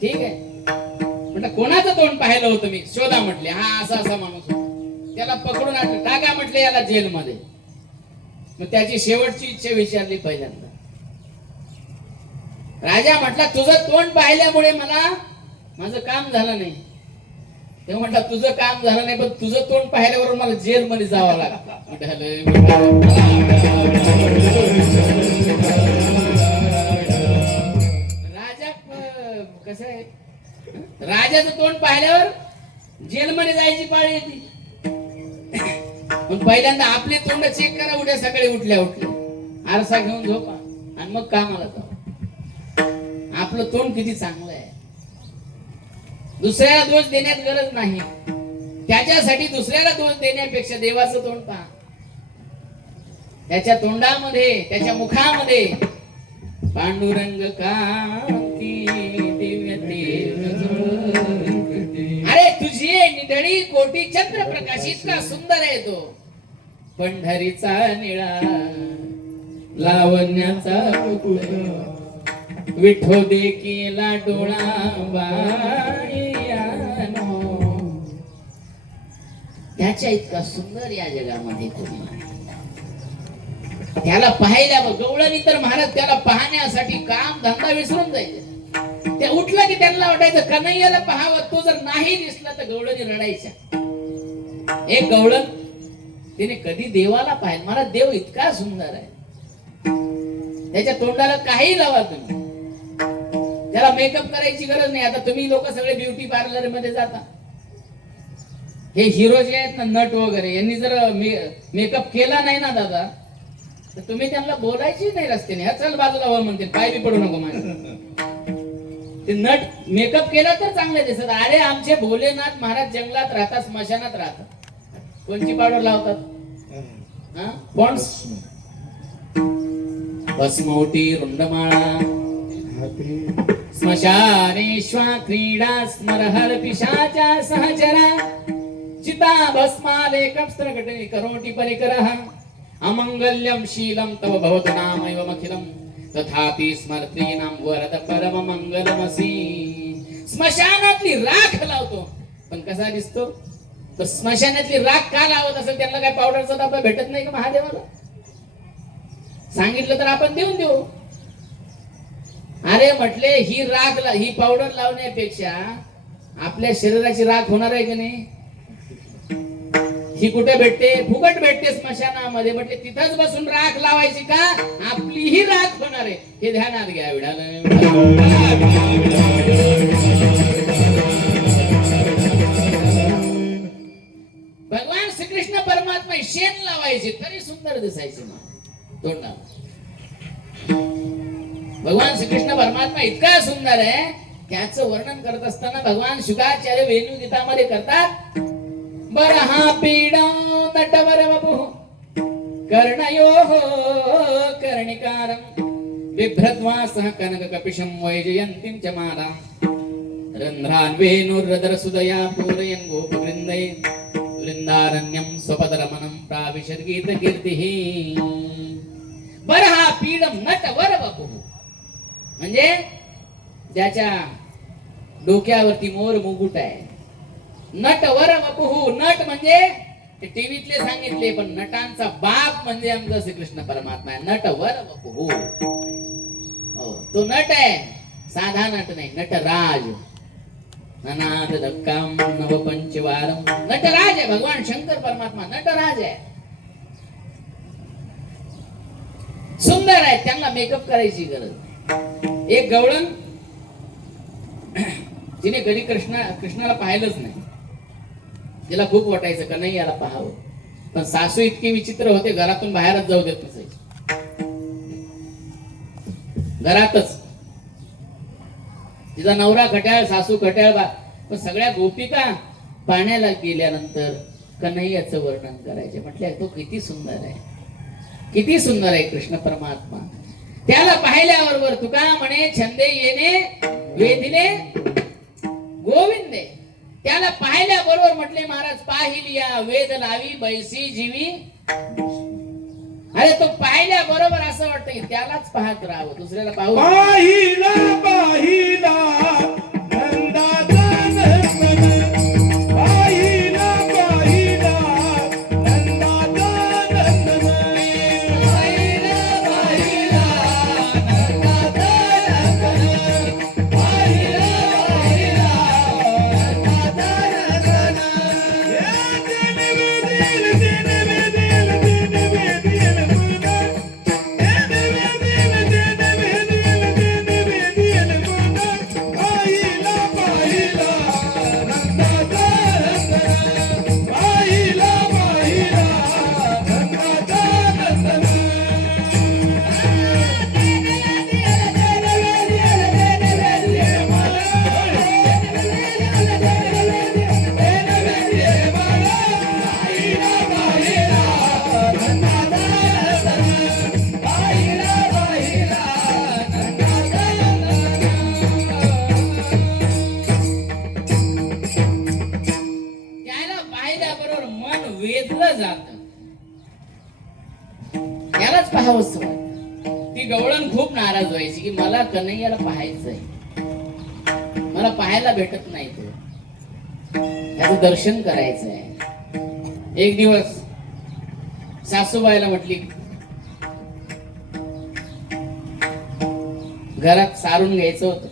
ठीक आहे, म्हटलं कोणाचं तोंड पाहिलं होतं मी? शोधा म्हटले. हा असा असा माणूस होता. त्याला पकडून आणलं, टाका म्हटले याला जेलमध्ये. मग त्याची शेवटची इच्छा विचारली पहिल्यांदा. राजा म्हटला तुझं तोंड पाहिल्यामुळे मला माझं काम झालं नाही. ते म्हटलं तुझं काम झालं नाही, पण तुझं तोंड पाहिल्यावर मला जेलमध्ये जावं लागलं. राजा कसं आहे, राजाचं तोंड पाहिल्यावर जेलमध्ये जायची पाळी येते. पण पहिल्यांदा आपले तोंड चेक करा. उद्या सकाळी उठल्या उठल्या आरसा घेऊन झोपा आणि मग कामाला जाऊ. आपलं तोंड किती चांगलं आहे. दुसऱ्याला दोष देण्यात गरज नाही. त्याच्यासाठी दुसऱ्याला दोष देण्यापेक्षा देवाचं तोंड पहा. त्याच्या तोंडामध्ये, त्याच्या मुखामध्ये पांडुरंग कांती दिव्य तेज. अरे तुझी निधडी कोटी चंद्र प्रकाश, इतका सुंदर आहे तो. पंढरीचा निळा लावण्याचा विठो देखीला डोळा बायानो. त्याच्या इतका सुंदर या जगामध्ये कोणी नाही. त्याला पाहायला गवळणी तर महाराज त्याला पाहण्यासाठी काम धंदा विसरून जायचे. त्या उठला की त्यांना वाटायचं कन्हैयाला पाहावं. तो जर नाही दिसला तर गवळणी रडायच्या. एक गवळण तिने कधी देवाला पाहिलं. मला देव इतका सुंदर आहे, त्याच्या तोंडाला काही लावा तुम्ही, त्याला मेकअप करायची गरज नाही. आता तुम्ही लोक सगळे ब्युटी पार्लर मध्ये जाता. हे हिरो जे आहेत ना, नट वगैरे, यांनी जर मेकअप केला नाही ना दादा, तर तुम्ही त्यांना बोलायची नाही रस्त्याने. चल बाजूला वर म्हणते, पाय बी पडू नको माझ्या. ते नट मेकअप केला तर चांगले दिसत. अरे आमचे भोलेनाथ महाराज जंगलात राहतात, स्मशानात राहतात. कोणची पावडर लावतात? पॉन्ड्स, भस्मोटी, रुंडमाळा. स्मशानेश्वा क्रीडा स्मरहर पिशाचा सहचरा. चिता भस्मालेकं स्त्रकटे करोटी परिकरः. अमंगल्यम शीलम तव भवतु नामैवमखिलम. तथापि स्मर्तीनां वरद परम मंगलमसी. स्मशानातली राख लावतो, पण कसा दिसतो? तर स्मशानातली राख का लावत असेल? त्यांना काय पावडरचा डबा भेटत नाही का महादेवाला? सांगितलं तर आपण देऊन देऊ. अरे म्हटले ही राख, ही पावडर लावण्यापेक्षा आपल्या शरीराची राख होणार आहे की नाही? ही कुठे भेटते? फुकट भेटते स्मशानामध्ये. म्हटले तिथंच बसून राख लावायची का? आपली ही राख होणार आहे, हे ध्यानात घ्या. भगवान श्रीकृष्ण परमात्मा शेण लावायचे तरी सुंदर दिसायचे तोंडाला. भगवान श्रीकृष्ण परमात्मा इतका सुंदर आहे, त्याचं वर्णन करत असताना भगवान शुकाचार्य वेणू गीतामध्ये करतात. बरहा पीडा नटवर वपुः कर्णयोः कर्णिकारं बिभ्रत्वा सह कनक कपिशं वैजयन्तीं च माला रन्ध्रान् वेणुर्रदर सुदया पूरयन् गोपवृन्दै वृंदारण्यम स्वपदरमणं प्राविशद्गीत कीर्तिः. बरं हा पीडम नट वर वपुः म्हणजे ज्याच्या डोक्यावरती मोर मुकुट आहे. नट वर वपुः नट म्हणजे टीव्हीतले सांगितले पण नटांचा बाप म्हणजे आमचा श्रीकृष्ण परमात्मा आहे. नट वर वपुः हो तो नट आहे साधा नट नाही नटराज. अनाथ धक्काम नव पंचवारम नटराज आहे भगवान शंकर परमात्मा नटराज आहे. सुंदर आहे त्यांना मेकअप करायची गरज नाही. एक गवळण तिने कधी कृष्णाला पाहिलंच नाही. तिला खूप वाटायचं का नाही याला पाहावं पण सासू इतके विचित्र होते घरातून बाहेरच जाऊ देत नसायचे. घरातच तिचा नवरा खट्याळ सासू खट्याळ पण सगळ्या गोपिका पाण्याला गेल्यानंतर कन्हैयाचं वर्णन करायचे. म्हटलं तो किती सुंदर आहे किती सुंदर आहे कृष्ण परमात्मा. त्याला पाहिल्याबरोबर तुका म्हणे छंदे येणे वेदिले गोविंदे. त्याला पाहिल्याबरोबर म्हटले महाराज पाहिलिया वेद लावी बैसी जीवी. अरे तो पाहिल्या बरोबर असं वाटतं की त्यालाच पाहत राहावं दुसऱ्याला पाहू. पाहिला पाहिला नंदाचा नंदन पाहिला पाहिला नंदाचा नंदन पाहिला पाहिला नंदाचा नंदन पाहिला पाहिला नंदाचा नंदन. या यालाच पाहावंच वाटतं. ती गवळण खूप नाराज व्हायची की मला कन्हैयाला पाहायचंय मला पाहायला भेटत नाही तो त्याचं दर्शन करायचंय. एक दिवस सासूबाईला म्हटली घरात सारून घ्यायचं होतं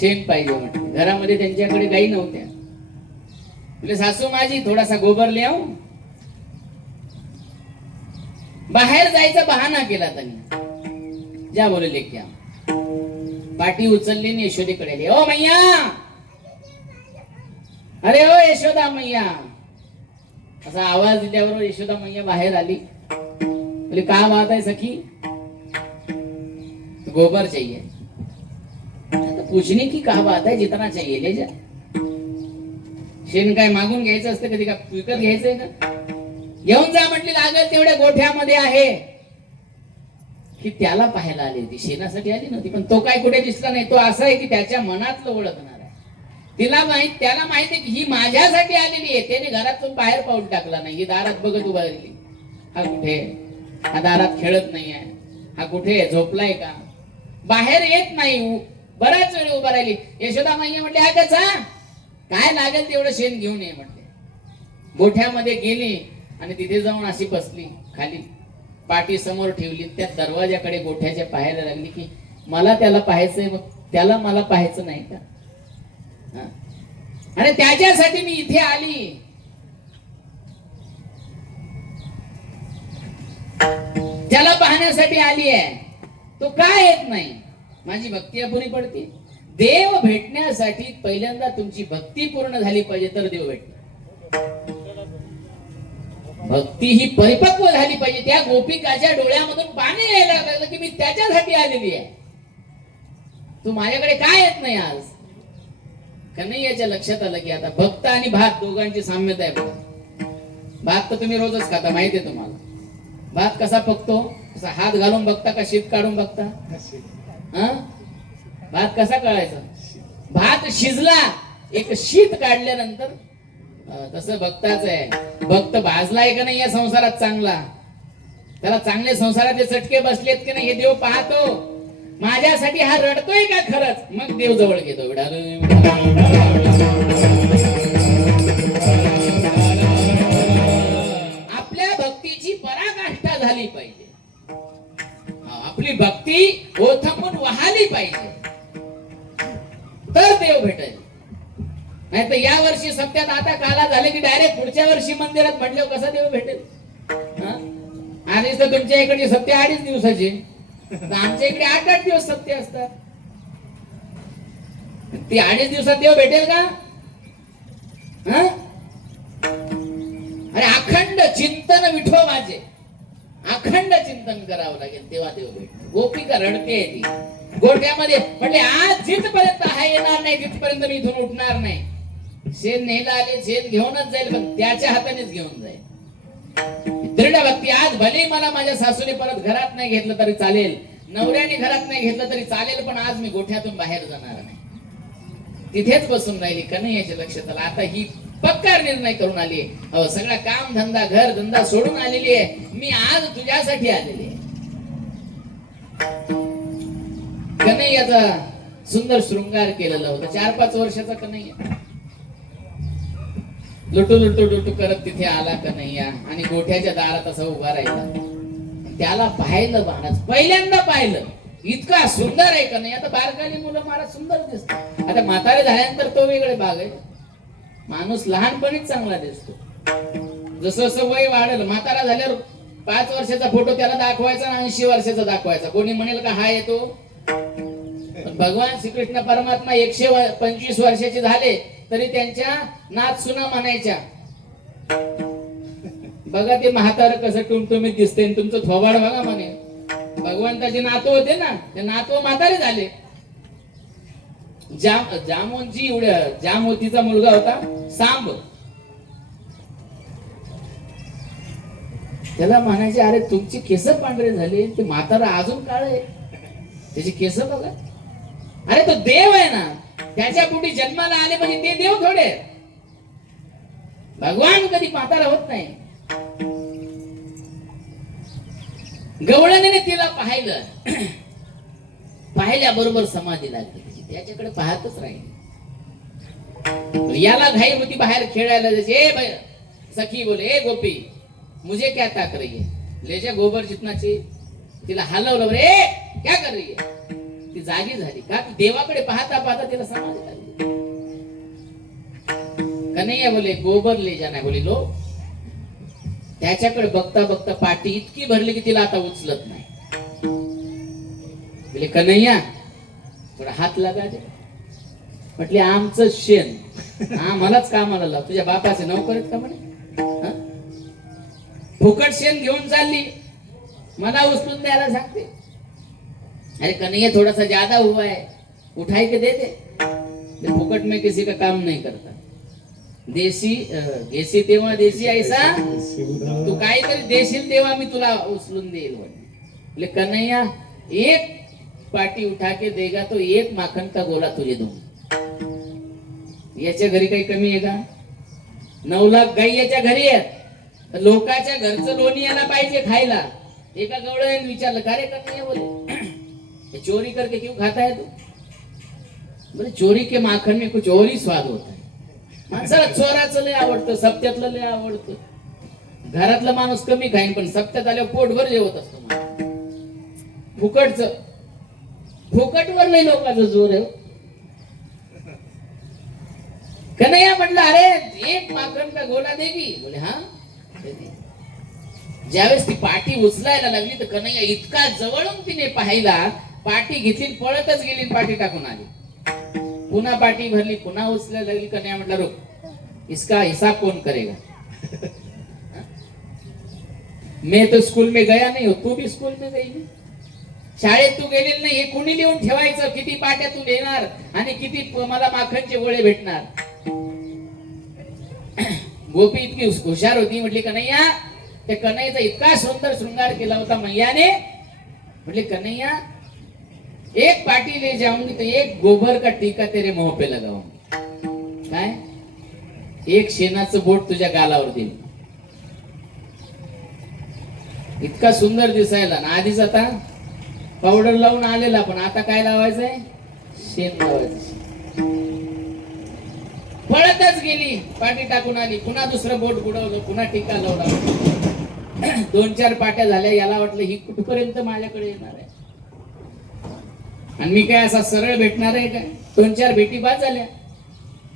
शेण पाहिजे म्हटलं. घरामध्ये त्यांच्याकडे गाई नव्हत्या. म्हणजे सासू माझी थोडासा गोबर लिहाव. बाहेर जायचा बहाना केला त्यांनी. ज्या बोलले क्या पाठी उचलली आणि यशोदेकडे आली. ओ मैया अरे ओ यशोदा मैया असा आवाज दिल्यावर यशोदा मैया बाहेर आली. बोले का बात है सखी गोबर चाहिए. तो पूछने की का बात है जितना चाहिए ले जा. शेण काय मागून घ्यायचं असतं कधी का विकत घ्यायचंय का. घेऊन जा म्हटली लागेल तेवढ्या गोठ्यामध्ये आहे. की त्याला पाहायला आली होती शेणासाठी आली नव्हती. पण तो काय कुठे दिसला नाही. तो असा आहे की त्याच्या मनातलं ओळखणार आहे. त्याला माहिती आहे की ही माझ्यासाठी आलेली आहे. त्याने घरातून बाहेर पाऊल टाकला नाही. ही दारात बघत उभा राहिली. हा कुठे हा दारात खेळत नाहीये. हा कुठे झोपलाय का बाहेर येत नाही. बराच वेळ उभा राहिली. यशोदा मैया म्हटली हा कसा काय लागेल तेवढं शेण घेऊन ये म्हटले. गोठ्यामध्ये गेली आणि तिथे जाऊन अशी बसली खाली पाठी समोर ठेवली. त्या दरवाजाकडे गोठ्याच्या पाहायला लागली की मला त्याला पाहायचंय मग त्याला मला पाहायचं नाही का. आणि त्याच्यासाठी मी इथे आली. त्याला पाहण्यासाठी आली आहे. तो काय येत नाही. माझी भक्ती अपुरी पडते. देव भेटण्यासाठी पहिल्यांदा तुमची भक्ती पूर्ण झाली पाहिजे तर देव भेटतो. भक्ती ही परिपक्व झाली पाहिजे. त्या गोपिकाच्या डोळ्यामधून पाणी यायला लागलं की मी त्याच्यासाठी आलेली आहे. तू माझ्याकडे काय येत नाही आज. कन्हैयाच्या लक्षात आलं की आता भक्त आणि भात दोघांची साम्यता आहे. भात तर तुम्ही रोजच खाता माहिती आहे तुम्हाला. भात कसा पकतो असा हात घालून बघता का शीत काढून बघता? हा, भात कसा काढायचा? भात शिजला एक शीत काढल्यानंतर तसं भक्ताच आहे. भक्त भाजलाय का नाही या संसारात चांगला, त्याला चांगले संसारातले चटके बसलेत की नाही हे देव पाहतो. माझ्यासाठी हा रडतोय का खरंच, मग देव जवळ घेतो. आपल्या भक्तीची पराकाष्ठा झाली पाहिजे, आपली भक्ती ओथंबून वाहली पाहिजे, तर देव भेटेल. नाही तर या वर्षी सप्त्यात आता काला झाले की डायरेक्ट पुढच्या वर्षी मंदिरात म्हटल्यावर कसा देव भेटेल? आणि तर तुमच्या इकडे सप्ते 2.5 दिवसाचे, आमच्या इकडे 8-8 दिवस सप्ते असतात. ती 2.5 दिवसात देव भेटेल का? अरे अखंड चिंतन विठो माझे, अखंड चिंतन करावं लागेल तेव्हा देव भेटेल. गोपिका रडते ती गोठ्यामध्ये, म्हटले आज जिथपर्यंत हा येणार नाही तिथपर्यंत मी इथून उठणार नाही. शेण न्यायला आले, शेण घेऊनच जाईल, पण त्याच्या हातानेच घेऊन जाईल. दृढ भक्ती. आज भले मला माझ्या सासूने परत घरात नाही घेतलं तरी चालेल, नवऱ्याने घरात नाही घेतलं तरी चालेल, पण आज मी गोठ्यातून बाहेर जाणार नाही. तिथेच बसून राहिली कन्हैयाच्या लक्षात आलं. आता ही पक्का निर्णय करून आली, अहो सगळा काम धंदा घर धंदा सोडून आलेली आहे, मी आज तुझ्यासाठी आलेली आहे. कन्हैयाचा सुंदर शृंगार केलेला होता. 4-5 वर्षाचा कन्हैया लुटू लुटू लुटू करत तिथे आला कन्हैया आणि गोठ्याच्या दारात असा उभा राहिला. त्याला पाहिलं महाराज, पहिल्यांदा पाहिलं, इतका सुंदर आहे कन्हैया. आता बारकाली मुलं महाराज सुंदर दिसतात, आता म्हातारे झाल्यानंतर तो वेगळे भाग आहे. माणूस लहानपणीच चांगला दिसतो, जसं जसं वय वाढलं. म्हातारा झाल्यावर 5 वर्षाचा फोटो त्याला दाखवायचा आणि 80 वर्षाचा दाखवायचा, कोणी म्हणेल का हा येतो? पण भगवान श्रीकृष्ण परमात्मा 125 वर्षाचे झाले तरी त्यांच्या नाथ सुना म्हणायच्या, बघा ते म्हातार कसं टुमटुमीत दिसते, तुमचं थोबाड बघा म्हणे. भगवंताचे नातू होते ना, ते नातू म्हातारे झाले. जामोनची एवढ्या जामवतीचा मुलगा होता सांब, त्याला म्हणायचे अरे तुमची केस पांढरे झाले, ते म्हातारा अजून काळ आहे, त्याची केस बघा. अरे तो देव आहे ना, त्याच्या पोटी जन्माला आले म्हणजे ते देव थोडे. भगवान कधी म्हातारा होत नाही. गवळणीने तिला पाहिलं, पाहिल्याबरोबर समाधी लागली तिची, त्याच्याकडे पाहतच राहील. याला घाई होती बाहेर खेळायला जायची. ए सखी बोले, ए गोपी मुझे क्या ताक रही है, ले जा गोबर जितनाची. तिला हलवलं, बरे क्या कर रही है, ती जागी झाली. का देवाकडे पाहता पाहता तिला समाधी लागली. कन्हैया बोले गोबर ले जाना, बोले लो. त्याच्याकडे बघता बघता पाठी इतकी भरली की तिला आता उचलत नाही. बोले कन्हैया थोडा हात लागा दे. म्हटले आमचं शेण आम्हालाच कामाला लाव, तुझ्या बापाचे नोकर आहेत का म्हणे? फुकट शेण घेऊन चालली, मला उचलून द्यायला सांगते. अरे कन्हैया थोड़ा सा ज्यादा हुआ है, उठाई के दे दे. फुकट में किसी का काम नहीं करता. देशी देशी तेव्हा देशी ऐसा, तू काहीतरी देशील तेव्हा मी तुला उचलून देईल. बोले कन्हैया एक पाटी उठा के देगा तो 1 माखन का गोला तुझे दूं. याच्या घरी काही कमी आहे का? 9 लाख गाई याच्या घरी आहेत, लोकांच्या घरचं लोणी याला पाहिजे खायला. एका गवळ्याने विचारलं का रे कन्हैया, बोले चोरी करके क्यों खाता है तू? बोले चोरी के माखन में कुछ और ही स्वाद होता है. माणसाला चोराचं लय आवडतं, सप्त्यातलं लय आवडतं. घरातला माणूस कमी खाईन, पण सप्त्यात आल्यावर पोटभर जेवत असतो. फुकटवर लय लोकांचा जोर आहे. कन्हैया म्हटलं अरे 1 माखन का गोला देगी? बोले हाँ. ज्यावेळेस ती पाठी उचलायला लागली तर कन्हैया इतका जवळून तिने पाहिला, पाठी घेतली पळतच गेली, पाठी टाकून आली. पुन्हा पाठी भरली, पुन्हा उचलायला लागली. कन्हैया म्हटलं रुक, इसका हिसाब कौन करेगा? मैं तो स्कूल में गया नहीं हो, तू भी स्कूल में गई नहीं, शाळेत तू गेली नाही, हे कुणी लिहून ठेवायचं किती पाट्या तू देणार आणि किती मला माखनचे गोळे भेटणार? गोपी इतकी हुशार होती. म्हटली कन्हैया, त्या कन्हैयाचा इतका सुंदर शृंगार केला होता मैयाने म्हटले कन्हैया एक पार्टी ले जाऊंगी तो एक गोबर का टीका तेरे मुंह पे लगाऊंगी. काय एक शेणाचं बोट तुझ्या गालावर देईल. इतका सुंदर दिसायला ना. आधीच आता पावडर लावून आलेला, पण आता काय लावायचंय? शेण लावायचं. पळतच गेली, पाठी टाकून आली, पुन्हा दुसरं बोट बुडवलं, पुन्हा टीका लावला. 2-4 पाट्या झाल्या. याला वाटलं ही कुठपर्यंत माझ्याकडे येणार आहे, आणि मी काय असा सरळ भेटणार आहे काय? 2-4 भेटी बाद झाल्या.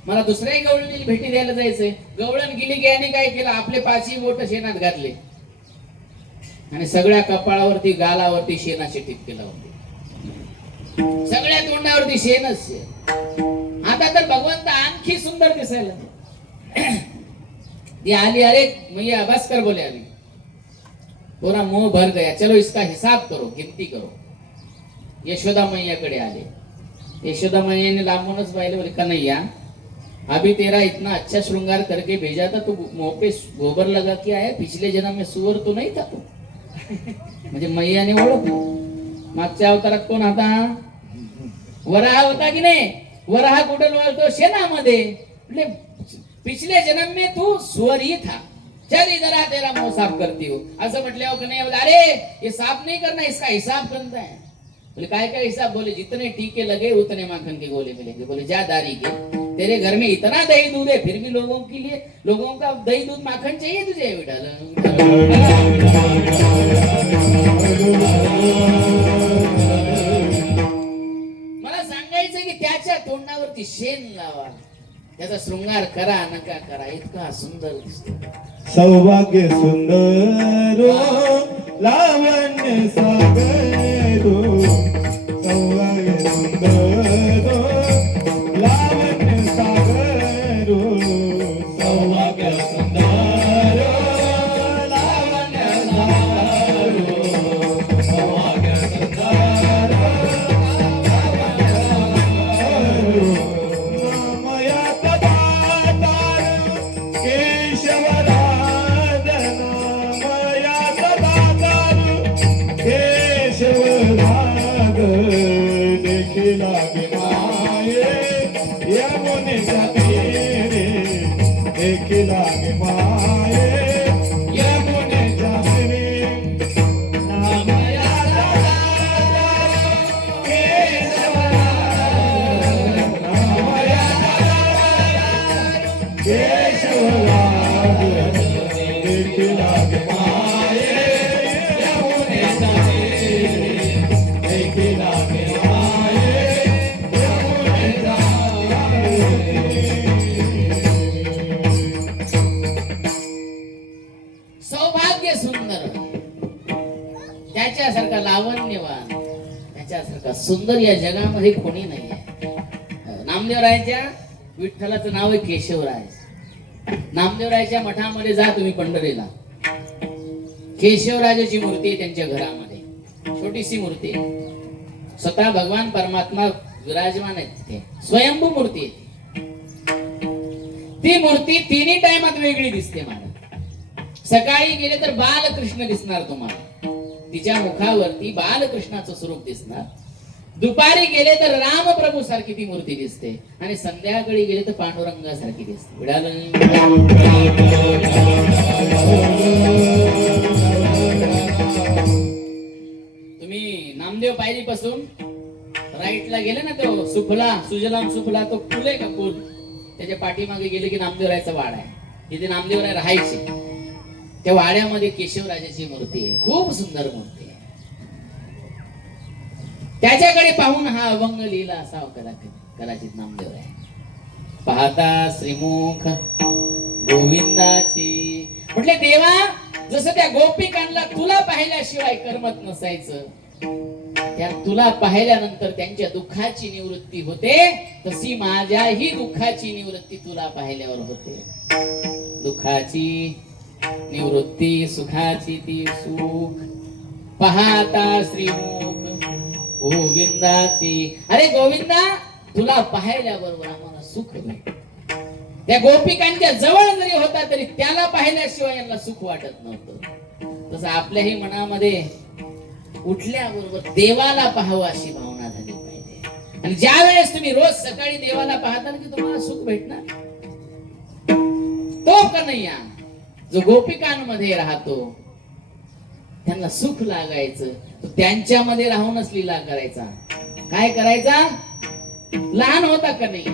मला दुसऱ्याही गवळणी भेटी द्यायला जायचंय. गवळण गेली की याने काय केलं? आपले 5ही बोट शेणात घातले आणि सगळ्या कपाळावरती, गालावरती शेणाचे टिपके लावले. सगळ्या तोंडावरती शेणच. आता तर भगवंत आणखी सुंदर दिसायला. ती आली, अरे मैया बस कर बोले, अभी पूरा मुंह भर गया, चलो इसका हिसाब करो, गिनती करो. यशोदा मैयाकडे आले. यशोदा मैया लांबूनच पाहिले, बोले कन्हैया अभी तेरा इतना अच्छा श्रृंगार करके भेजा था, तू मुंह पे गोबर लगा के आया, पिछले जन्म में सुअर तो नहीं था तू? म्हणजे मैयाने ओळखलं. मागच्या अवतारात कोण होता? वराह होता की नाही? वराह कुठे बोलतो? शेणामध्ये. म्हणजे पिछले जन्म में तू सुअर ही था, चल इधर आ, तेरा मुंह साफ करती हो. असं म्हटले हो की नाही? अरे ये साफ नहीं करना, इसका हिसाब करना है. बोले काय काय हिसाब? बोले जितने टीके लगे उतने माखन के गोले मिलेंगे. बोले जा दारी के, तेरे घर में इतना दही दूध है, फिर भी लोगों के लिए, लोगों का दही दूध माखन चाहिए तुझे विठाल. मला सांगायचं की त्याच्या तोंडावरती शेण लावा, त्याचा शृंगार करा नका करा, इतका सुंदर दिसतो. सौभाग्य सुंदरो लावण्य सागरो, सौभाग्य सुंदरो लावण्य सागरो, सौभाग्य सुंदरो लावण्य सागरो, सौभाग्य सुंदरो नामया तदातार केशवरा सौभाग्य सुंदर, त्याच्यासारखा लावण्यवान, त्याच्यासारखा सुंदर या जगामध्ये कोणी नाही आहे. नामदेवरायाच्या विठ्ठलाचं नाव आहे केशवराय. नामदेवरायाच्या मठामध्ये जा तुम्ही पंढरीला, केशवराजाची मूर्ती आहे त्यांच्या घरामध्ये. छोटीशी मूर्ती आहे, स्वतः भगवान परमात्मा विराजमान आहेत तिथे, स्वयंभू मूर्ती आहे. ती मूर्ती 3ही टाइमात वेगळी दिसते मला. सकाळी गेले तर बालकृष्ण दिसणार तुम्हाला, तिच्या मुखावरती बालकृष्णाचं स्वरूप दिसणार. दुपारी गेले तर रामप्रभू सारखी ती मूर्ती दिसते, आणि संध्याकाळी गेले तर पांडुरंगासारखी दिसते. तुम्ही नामदेव पायरी पासून राईटला गेले ना, तो सुफला सुजलाम सुफला तो पूल आहे का, पूल, त्याच्या पाठीमागे गेले की नामदेवरायचा वाडा आहे. तिथे नामदेवराय राहायचे. त्या वाड्यामध्ये केशवराजाची मूर्ती आहे, खूप सुंदर मूर्ती आहे. त्याच्याकडे पाहून हा अभंग लिहिला असावा कदाचित नामदेवराय. पाहता श्रीमुख गोविंदाची. म्हटले देवा, जसं त्या गोपिकांना तुला पाहिल्याशिवाय करमत नसायचं, त्या तुला पाहिल्यानंतर त्यांच्या दुःखाची निवृत्ती होते, तशी माझ्याही दुःखाची निवृत्ती तुला पाहिल्यावर होते. दुःखाची निवृत्ती, सुखाची ती सुख, पाहता श्रीमुख गोविंदाची. अरे गोविंदा, तुला पाहिल्याबरोबर आम्हाला सुख भेटते. त्या गोपिकांच्या जवळ जरी होता तरी त्याला पाहिल्याशिवाय यांना सुख वाटत नव्हतं. तसं आपल्याही मनामध्ये उठल्याबरोबर देवाला पाहावं अशी भावना झाली पाहिजे. आणि ज्या वेळेस तुम्ही रोज सकाळी देवाला पाहताल की तुम्हाला सुख भेटणार. तो कन्हैया जो गोपिकांमध्ये राहतो त्यांना सुख लागायचं, तो त्यांच्यामध्ये राहूनच लीला करायचा. काय करायचा? लहान होता कन्हैया,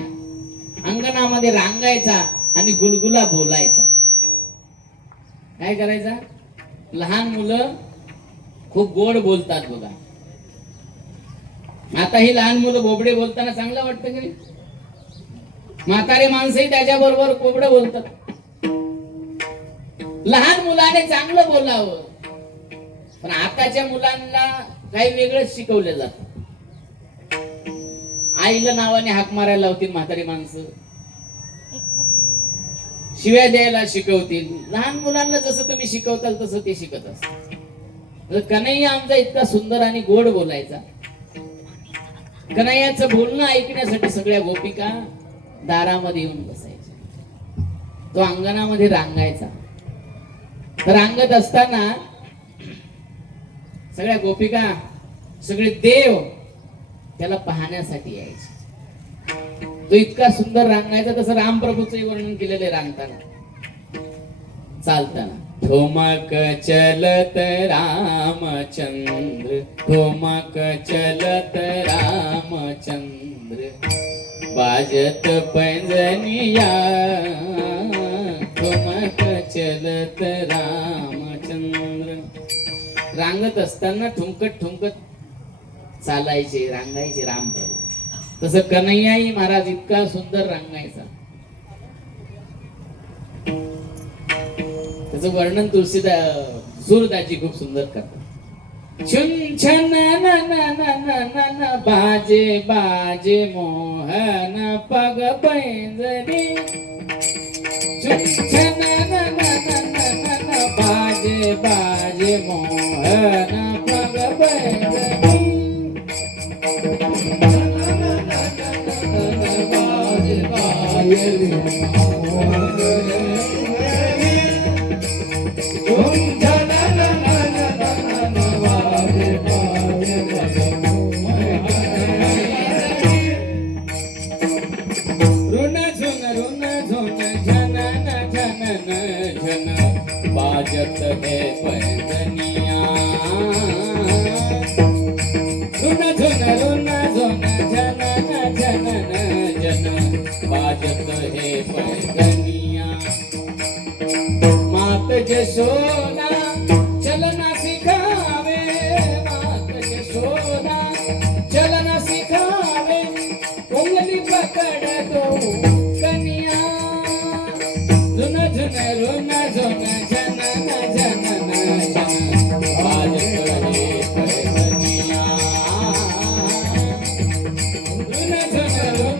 अंगणामध्ये रांगायचा आणि गुलगुला बोलायचा. काय करायचा? लहान मुलं खूप गोड बोलतात बघा. आता ही लहान मुलं बोबडे बोलताना चांगलं वाटतं की नाही? म्हातारे माणसंही त्याच्या बरोबर कोबडे बोलतात. लहान मुलाने चांगलं बोलावं, पण आताच्या मुलांना काही वेगळंच शिकवलं जातं. आईला नावाने हाक मारायला लावतील म्हातारी माणसं, शिव्या द्यायला शिकवतील. लहान मुलांना जसं तुम्ही शिकवताल तसं ते शिकत असतात. कन्हैया आमचा इतका सुंदर आणि गोड बोलायचा. कन्हैयाचं बोलणं ऐकण्यासाठी सगळ्या गोपिका दारामध्ये येऊन बसायच्या. तो अंगणामध्ये रांगायचा. तर रांगत असताना सगळ्या गोपिका, सगळे देव त्याला पाहण्यासाठी यायचे. तो इतका सुंदर रांगायचा. तसं रामप्रभूचं वर्णन केलेलं आहे रांगताना, चालताना. ठोमक चलत रामचंद्र, ठोमक चलत रामचंद्र, बाजत पैंजनिया, ठोमक चलत रामचंद्र. रांगत असताना ठुमकत ठुमकत चालायचे, रांगायचे रामप्रभू. तसं कन्हैयाही महाराज इतका सुंदर रांगायचा. त्याचं वर्णन सूरदासजी खूप सुंदर करतात. छुन छन न न न न न बाजे बाजे मोहन पग पैंजरी, छुन छन न न न न बाजे बाजे मोहन पग पैंजरी, बाजे बाजे बाजत है पैंजनिया, रुन झुन झनन झनन जन, बाजत है पैंजनिया. मात यशोदा चलना सिखावे, मात यशोदा चलना सिखावे, उंगली पकड़ दो कनिया. रुन झुन झनन झनन जन, बाजत है पैंजनिया. रुन झुन झनन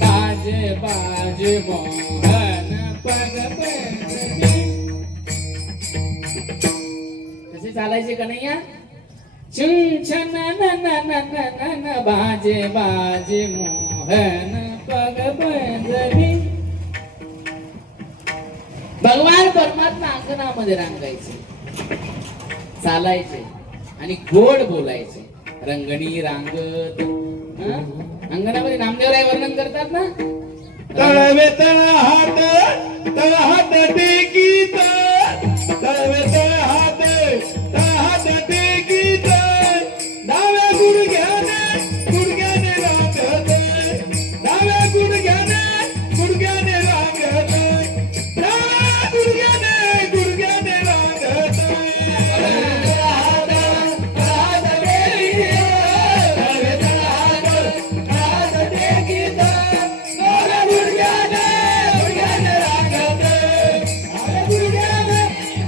बाजे बाजे मोहन पग पैंजरी. कसे चालायचे कन्हैया? छुन छन न न न न न बाजे बाजे मोहन पग पैंजरी. भगवान परमात्मा अंगणामध्ये रांगायचे, चालायचे आणि गोड बोलायचे. रंगणी रांगत अंगणामध्ये नामदेवराय वर्णन करतात ना, तळवे तळ हात टेकीत, तळवे तळ हात टेकीत, डाव्या गुडघ्याने रांगत, डाव्या गुडघ्याने रांगत, डाव्या गुडघ्याने रांगत.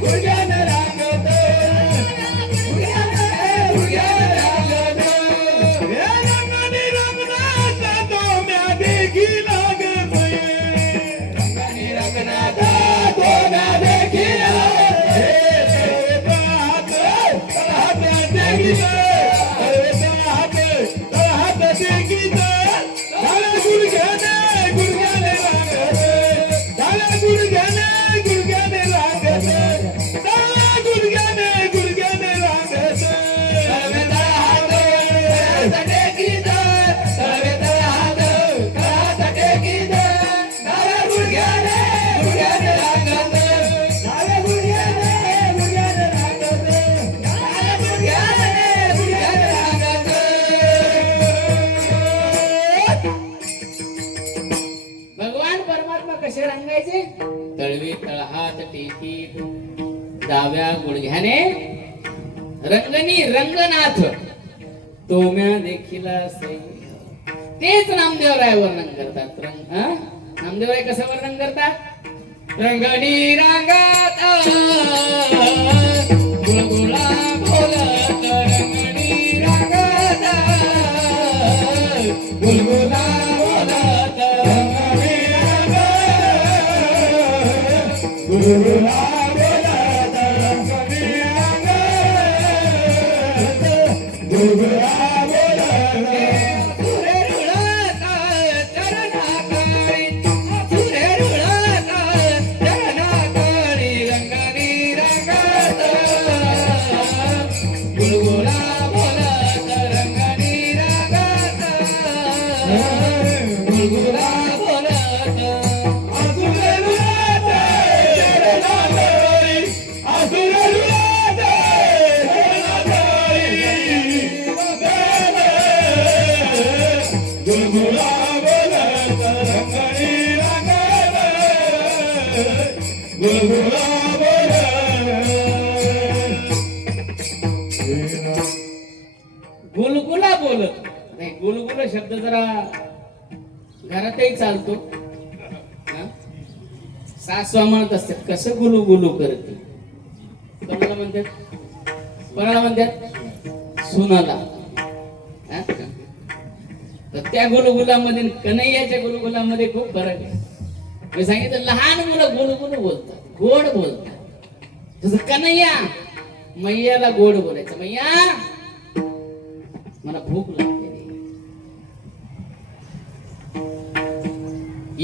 गुडघ्याने नाथ तो म्या देखील सई. तेच नामदेवराय वर्णन करतात. नामदेवराय कसं वर्णन करतात? रंगणी रांगात गुळगुळा बोलत, रंगणी रांगात गुळगुळा बोलत, रंगणी रांगात गुळगुळा बोलत, रंगणी रांगात गुळगुळा गुलगुला बोलत नाही. गुलगुला शब्द जरा घरातही चालतो. सासवा म्हणत असतात कसं गुलू गुलू करते. कोणाला म्हणतात? कोणाला म्हणतात? सुनाला. तर त्या गुलगुलामध्ये कन्हैयाच्या गुलगुलामध्ये खूप फरक आहे. मी सांगितलं लहान मुलं गुलगुलू बोलतात, गोड बोलतात. तसं कन्हैया मैयाला गोड बोलायचं. मैया मला भूक लागते रे.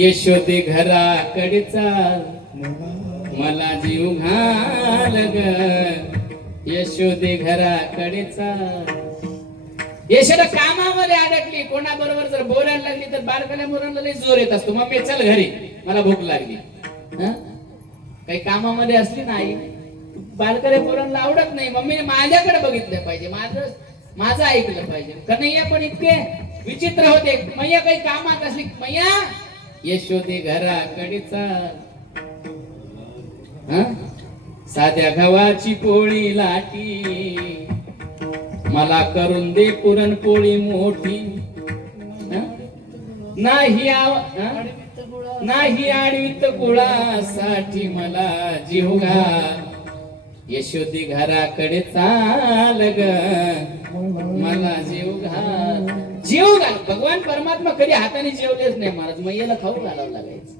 यशोदे घराकडे चाल मला जीव घाल ग. यशोदे घराकडे चाल. यशोदा कामामध्ये अडकली. कोणाबरोबर जर बोलायला लागली तर बारकाल्या मुलांना लई जोर येत असतो. मम्मी चल घरी मला भूक लागली. काही कामामध्ये असली नाही बालकऱ्या पोरांना आवडत नाही. मम्मीने माझ्याकडे बघितलं पाहिजे, माझं ऐकलं पाहिजे. कन्हैया पण इतके विचित्र होते. मैया काही कामात असली मैया यशोदे घराकडे चाल. साध्या गव्हाची पोळी लाटी मला करून दे पुरणपोळी मोठी. नाही आडवीत गुळासाठी मला जीव घाल. यशोदी घराकडे चाल ग मला जीव घाल. जीव घाल. भगवान परमात्मा कधी हाताने जेवलेच नाही महाराज. मैयाला खाऊ घालावं लागायचं.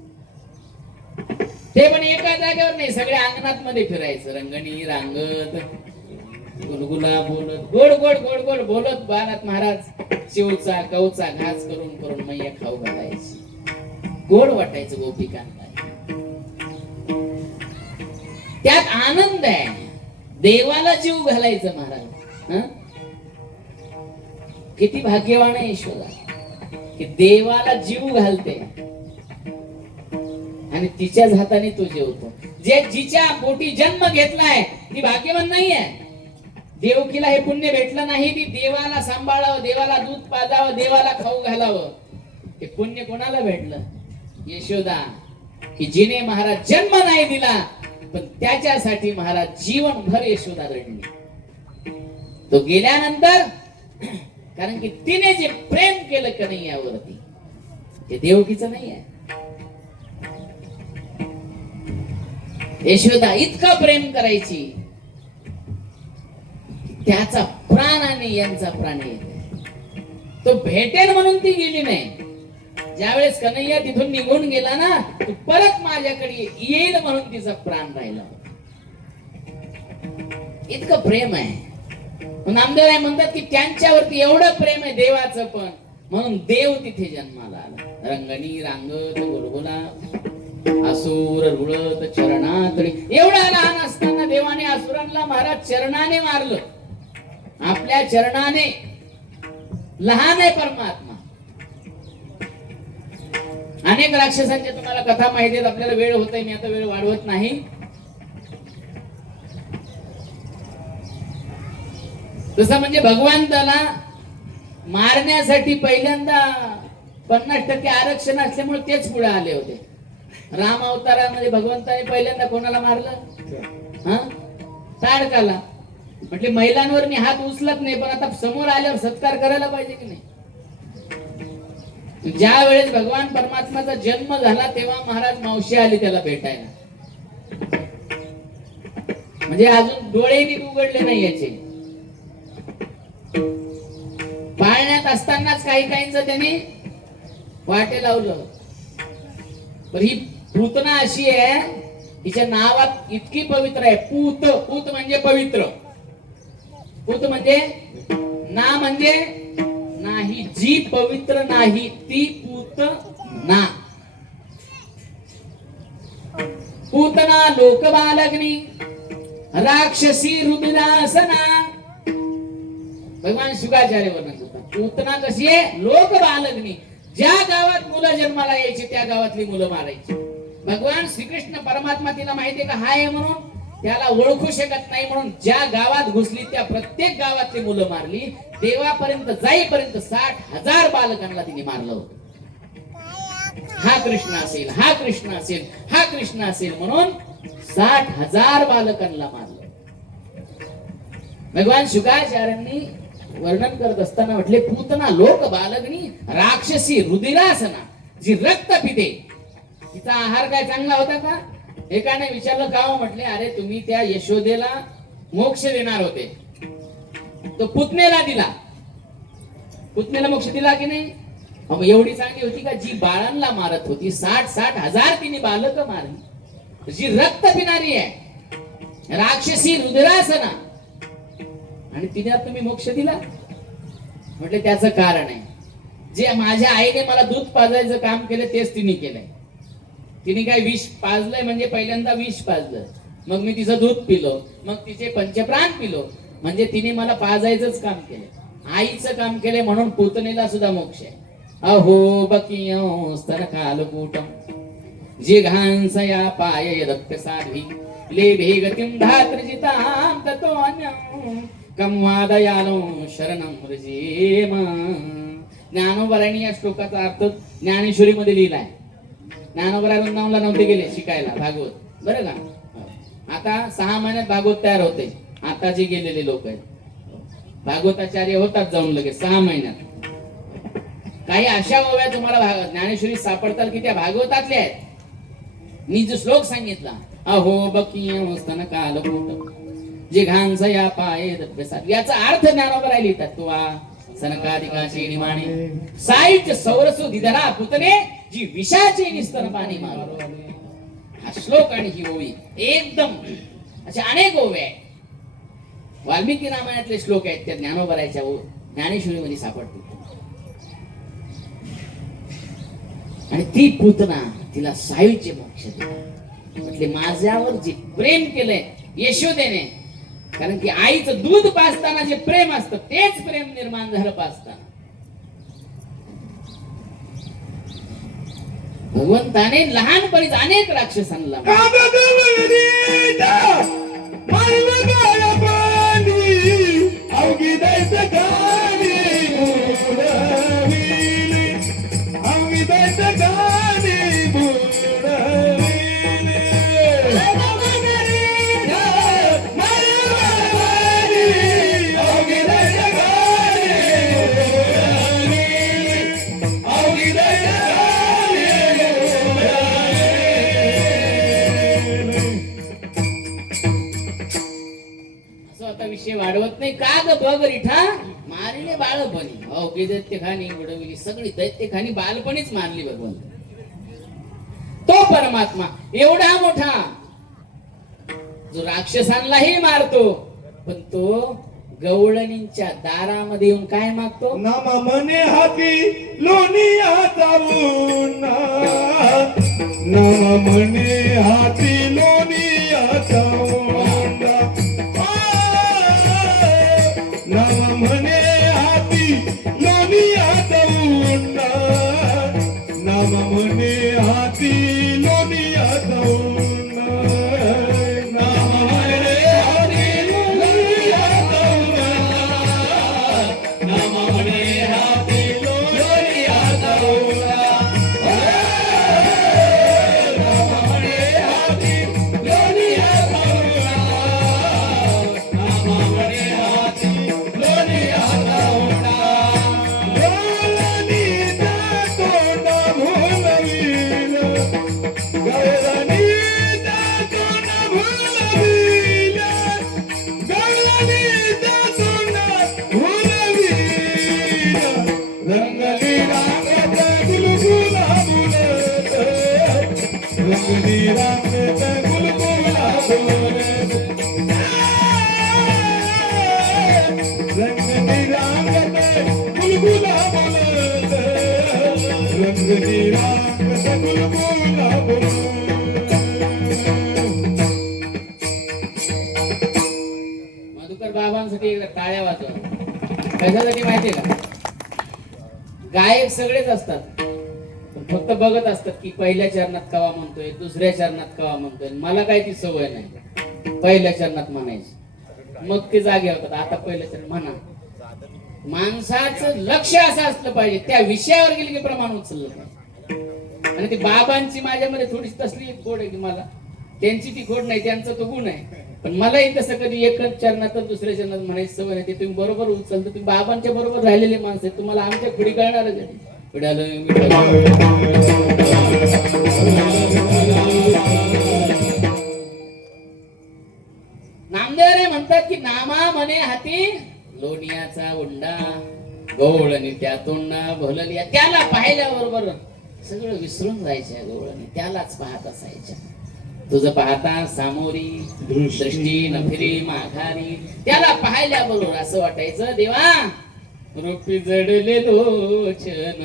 ते पण एका जागेवर नाही, सगळ्या अंगणात मध्ये फिरायचं. रंगणी रांगत गुलगुला बोलत गोड गोड गोड गोड बोलत बाळात महाराज शिवचा कवचा घास करून करून मैया खाऊ घालायची. गोड वाटायचं गोपिकांना. त्यात आनंद आहे. देवाला जीव घालायचं महाराज. किती भाग्यवान आहे यशोदा की देवाला जीव घालते आणि तिच्याच हाताने तो जेवतो. जे जिच्या पोटी जन्म घेतलाय ती भाग्यवान नाहीये. देवकीला हे पुण्य भेटलं नाही. ती देवाला सांभाळावं, देवाला दूध पाजावं, देवाला खाऊ घालावं. हे पुण्य कोणाला भेटलं? यशोदा की जिने महाराज जन्म नाही दिला पण त्याच्यासाठी महाराज जीवनभर यशोदा रडली. तो गेल्यानंतर कारण की तिने जे प्रेम केलं कन्हैयावरती ते देवकीचं नाही आहे. यशोदा इतकं प्रेम करायची त्याचा प्राण आणि यांचा प्राण येते. तो भेटेल म्हणून ती गेली नाही. ज्यावेळेस कन्हैया तिथून निघून गेला ना तो परत माझ्याकडे येईल म्हणून तिचा प्राण राहिला. इतकं प्रेम आहे. नामदेवराय म्हणतात की त्यांच्यावरती एवढं प्रेम आहे देवाचं पण म्हणून देव तिथे जन्माला आला. रंगणी रांगत गुलगुला असुर रुळत चरणात. एवढा लहान असताना देवाने असुरांना महाराज चरणाने मारलं. आपल्या चरणाने. लहान आहे परमात्मा. अनेक राक्षसांच्या तुम्हाला कथा माहिती आहेत. आपल्याला वेळ होतोय, मी आता वेळ वाढवत नाही. तसं म्हणजे भगवंताला मारण्यासाठी पहिल्यांदा 50% आरक्षण असल्यामुळे तेच पुढे आले होते. राम अवतारामध्ये भगवंताने पहिल्यांदा कोणाला मारलं? ताडकाला. म्हटले महिलांवर मी हात उचलत नाही, पण आता समोर आल्यावर सत्कार करायला पाहिजे की नाही. ज्या वेळेस भगवान परमात्माचा जन्म झाला तेव्हा महाराज मावशी आली त्याला भेटायला. म्हणजे अजून डोळे नीट उघडले नाही याचे. पाळण्यात असतानाच काही काहींच त्याने वाटे लावलं. पण ही पूतना अशी आहे, तिच्या नावात इतकी पवित्र आहे. पूत, पूत म्हणजे पवित्र. पूत म्हणजे ना म्हणजे नाही, जी पवित्र नाही ती पूत ना. पूतना लोकबालग्नी राक्षसी रुद्रासना. भगवान शुकाचार्य वर्णन करतात. पूतना कशी आहे? लोकबालग्नी. ज्या गावात मुलं जन्माला यायची त्या गावातली मुलं मारायची. भगवान श्रीकृष्ण परमात्मा तिला माहितीये का हाय म्हणून त्याला ओळखू शकत नाही, म्हणून ज्या गावात घुसली त्या प्रत्येक गावातली मुलं मारली. देवापर्यंत जाईपर्यंत 60,000 बालकांना तिने मारलं होतं. हा कृष्ण असेल, हा कृष्ण असेल, हा कृष्ण असेल म्हणून 60,000 बालकांना मारलं. भगवान शुकाचार्यांनी वर्णन करत असताना म्हटले पूतना लोक बालग्नी राक्षसी रुधिरासना. जी रक्त पिते. तिचा आहार काय चांगला होता का? एकाने विचारलं का हो? म्हटले अरे तुम्ही त्या यशोदेला मोक्ष देणार होते, तो पुतनेला दिला. पुतनेला मोक्ष दिला की नाही? मग एवढी चांगली होती का जी बाळांना मारत होती? 60,000 तिने बालक मारली. जी रक्त पिणारी आहे, राक्षसी रुद्रासना, आणि तिने तुम्ही मोक्ष दिला. म्हटले त्याचं कारण आहे, जे माझ्या आईने मला दूध पाजायचं काम केलं तेच तिने केलंय. तिने काय विष पाजलंय म्हणजे पहिल्यांदा विष पाजलं, मग मी तिचं दूध पिलो, मग तिचे पंचप्राण पिलो, म्हणजे तिने मला पाजायचंच काम केलं, आईचं काम केलंय. म्हणून पूतनेला सुद्धा मोक्ष आहे. अहो बकियो स्तन कालकूटम जिघांसया पाय रक्त साध्वी लेभे गतिम धात्रजितां ततोन्यं कमवादयालो शरणं व्रजेम. ज्ञानोबरांनी या श्लोकाचा अर्थ ज्ञानेश्वरी मध्ये लिहिलाय. ज्ञानोबरा वृंदावनला नव्हते गेले शिकायला भागवत, बरं का. आता 6 महिन्यात भागवत तयार होते. आता जे गेलेले लोक आहेत भागवताचार्य होतात जाऊन लगेच 6 महिन्यात. काही अशा ओव्या तुम्हाला ज्ञानेश्वरी सापडतात की त्या भागवतातल्या आहेत. मी जो श्लोक सांगितला अहो बकियो स्तन कालकूटम जिघांसया पाय रक्त, याचा अर्थ ज्ञानोबरा लिहितात. तो सनकादिकाची निमाणे साहित्य सौरसु दिदरा पुतने जी विषाची निस्तन पाणी मारू. हा श्लोक आणि ही ओवी एकदम अशा अनेक ओव्या आहेत. वाल्मिकी रामायणातले श्लोक आहेत त्या ज्ञानोबराच्या ज्ञानेश्वरी मध्ये सापडतील. आणि ती पूतना तिला सायूचे मोक्ष दिला. म्हटले माझ्यावर जे प्रेम केलंय यशोदेने, कारण की आईचं दूध पाजताना जे प्रेम असतं तेच प्रेम निर्माण झालं पाजताना. भगवंताने लहानपणीच अनेक राक्षसांना विषय वाढवत नाही. का ग बघ रिठा मारिले बाळपणी. अवघी दैत्यखानी उडविली, सगळी दैत्यखानी बालपणीच मारली भगवंत. तो परमात्मा एवढा मोठा जो राक्षसांनाही मारतो, पण तो गवळणींच्या दारामध्ये येऊन काय मागतो? नाम मने हाती लोनिया चावून, नाम मने हाती लोनिया चावून, नाम मने हाती लोनिया चावून, नाम मने हाती लोनिया चावून, नाम मने हाती लोनिया चावून, नाम मने हाती लोनिया चावून, नाम मने हाती लोनिया चावून. मधुकर बाबांसाठी एकदा टाळ्या वाजवा. कशासाठी माहितीये का? गायक सगळेच असतात पण फक्त बघत असतात की पहिल्या चरणात कवा म्हणतोय, दुसऱ्या चरणात कवा म्हणतोय. मला काय ती सवय नाही, पहिल्या चरणात म्हणायची मग ते जागे होतात. आता पहिलं चरण म्हणा. माणसाचं लक्ष असं असलं पाहिजे, त्या विषयावर गेले की प्रमाण उचललं पाहिजे. आणि ती बाबांची माझ्यामध्ये थोडीशी तसली एक खोड आहे की मला त्यांची ती खोड नाही, त्यांचा तो गुण आहे. पण मलाही तसं कधी एकच चरणात दुसऱ्या चरणात म्हणायची सवय नाही. ते तुम्ही बरोबर उचलता. तुम्ही बाबांच्या बरोबर राहिलेले माणसं आहेत, तुम्हाला आमच्या पुढे कळणार नामदेव म्हणतात की नामा म्हणे हाती लोणियाचा उंडा, गवळणी त्यातून भोललिया. त्याला पाहिल्याबरोबर सगळं विसरून जायच्या गवळणी, त्यालाच पाहत असायच्या. तुझं पाहता सामोरी दृष्टी नफिरी माघारी. त्याला पाहिल्याबरोबर असं वाटायचं देवा रूपी जडले लोचन.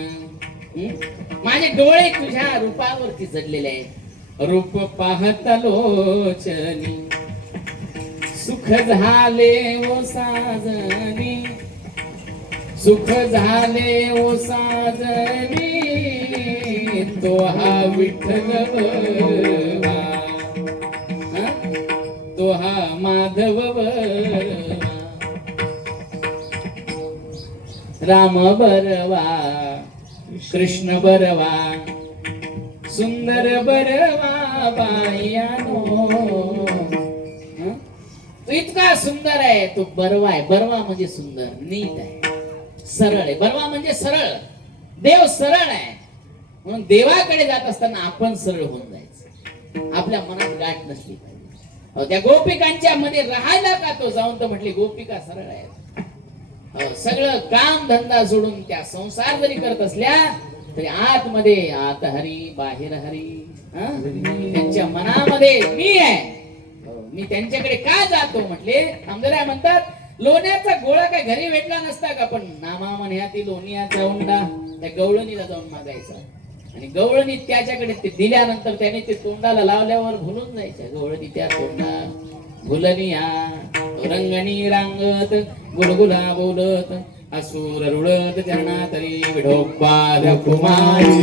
माझे डोळे तुझ्या रूपावरती जडलेले आहेत. रूप पाहता लोचनी सुख झाले ओ साजनी, सुख झाले ओ साजनी. तो हा विठ्ठल बरवा, तो हा माधव बरवा. राम बरवा कृष्ण बरवा सुंदर बरवा बायानो. तो इतका सुंदर आहे, तो बरवा आहे. बरवा म्हणजे सुंदर, नीट आहे, सरळ आहे. बरवा म्हणजे सरळ. देव सरळ आहे म्हणून देवाकडे जात असताना आपण सरळ होऊन जायचं. आपल्या मनात गाठ नसली पाहिजे. त्या गोपिकांच्या मध्ये राहायला का तो जाऊन तर म्हटली गोपिका सरळ आहे. सगळं काम धंदा सोडून त्या संसार जरी करत असल्या तरी आतमध्ये आत हरी बाहेर हरी. त्यांच्या मनामध्ये मी आहे. मी त्यांच्याकडे का जातो म्हटले. आमदार म्हणतात लोण्याचा गोळा काय घरी भेटला नसता का, पण नामा म्हण्याती लोणियाचा उंडा त्या गवळणीला जाऊन मागायचा. आणि गवळणी त्याच्याकडे ते दिल्यानंतर त्याने ते तोंडाला लावल्यावर भुलून जायच्या. गवळणी त्या तोंडा भुलनिया रंगणी रांगत गुलगुला बोलत असुर रुळत त्यांना तरी विढोबा कुमारी.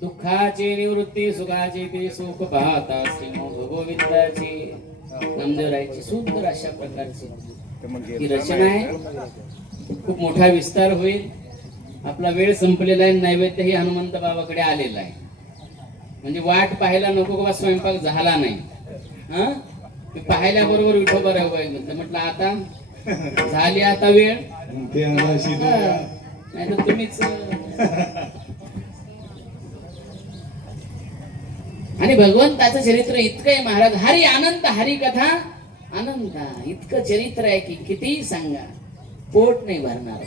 दुःखाची निवृत्ती सुखाची ते सुख पाहता श्रीमोद गोविंदाची. नामदेवरायची सुंदर अशा प्रकारची ही रचना आहे. खूप मोठा विस्तार होईल. आपला वेळ संपलेला आहे. नैवेद्य ही हनुमंत बाबाकडे आलेला आहे. म्हणजे वाट पाहायला नको का स्वयंपाक झाला नाही. हा पाहायल्या बरोबर विठोबा राहू म्हटलं आता झाली आता वेळ. नाही तर तुम्हीच आणि भगवंताचं चरित्र इतकं आहे महाराज. हरी अनंत, हरी कथा अनंत, इतकं चरित्र आहे की कितीही सांगा पोट नाही भरणार.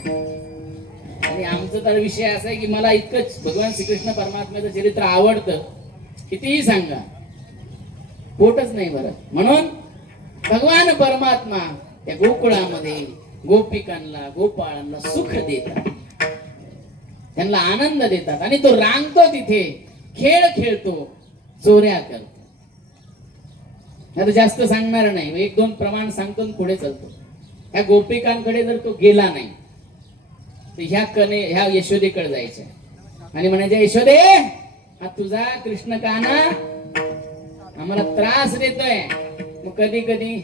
आणि आमचं तर विषय असा आहे की मला इतकंच भगवान श्रीकृष्ण परमात्म्याचं चरित्र आवडतं, कितीही सांगा पोटच नाही भरत. म्हणून भगवान परमात्मा त्या गोकुळामध्ये गोपिकांना गोपाळांना सुख देतात, त्यांना आनंद देतात. आणि तो रांगतो तिथे, खेळ खेळतो, चोऱ्या करतो. आता जास्त सांगणार नाही, एक दोन प्रमाण सांगतो आणि पुढे चालतो. ह्या गोपिकांकडे जर तो गेला नाही तर ह्या यशोदेकडे जायच्या आणि म्हणायच्या, यशोदे हा तुझा कृष्ण कान्हा आम्हाला त्रास देतोय. मग कधी कधी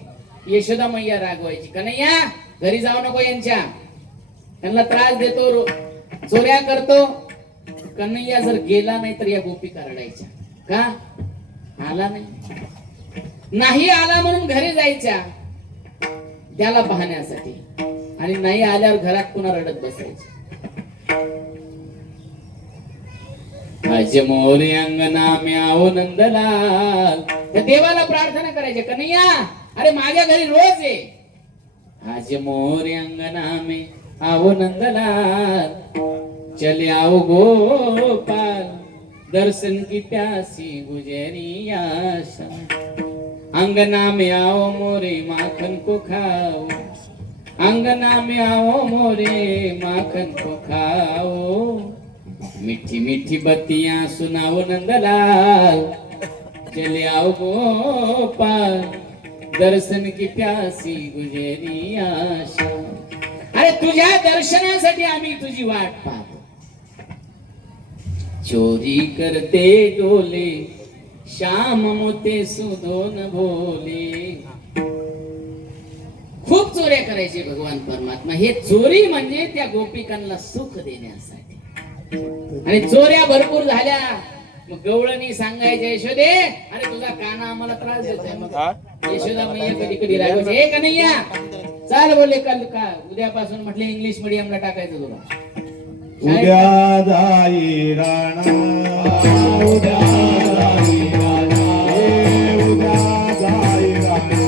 यशोदा मैया रागवायची, कन्हैया घरी जाऊ नको यांच्या, त्यांना त्रास देतो, चोऱ्या करतो. कन्हैया जर गेला नाही तर या गोपिका रडायच्या, का आला नाही आला म्हणून घरी जायच्या त्याला पाहण्यासाठी, आणि नाही आल्यावर घरात पुन्हा रडत बसायचे. आज मोरे अंगना में आओ नंदलाल, त्या देवाला प्रार्थना करायचे, कन्हैया अरे माझ्या घरी रोज ये. आज मोरे अंगना में आओ नंदलाल, चले आओ गोपाल, दर्शन की प्यासी गुजरिया. अंगना में आओ मोरे माखन को खाओ, अंगना में आओ मोरे माखन को खाओ, मीठी मीठी बत्तियां सुनाओ नंदलाल, चले आओ गोपाल, दर्शन की प्यासी गुजरी आशा. अरे तुझ्या दर्शनासाठी आम्ही तुझी वाट पाहतो. चोरी करते डोले श्याम मोते सुधोन भोले. खूप चोऱ्या करायचे भगवान परमात्मा. हे चोरी म्हणजे त्या गोपिकांना सुख देण्यासाठी. आणि चोऱ्या भरपूर झाल्या, मग गवळणी सांगायचे, यशोदे अरे तुझा काना आम्हाला त्रास देतोय. मग यशोदा मैया कधी कधी रागायचे, हे कन्हैया चाल बोले कल का उद्यापासून म्हटले इंग्लिश मीडियमला टाकायचं तुला. उद्या जाई राणा, उद्या जाई राणा, उद्या जाई राणा.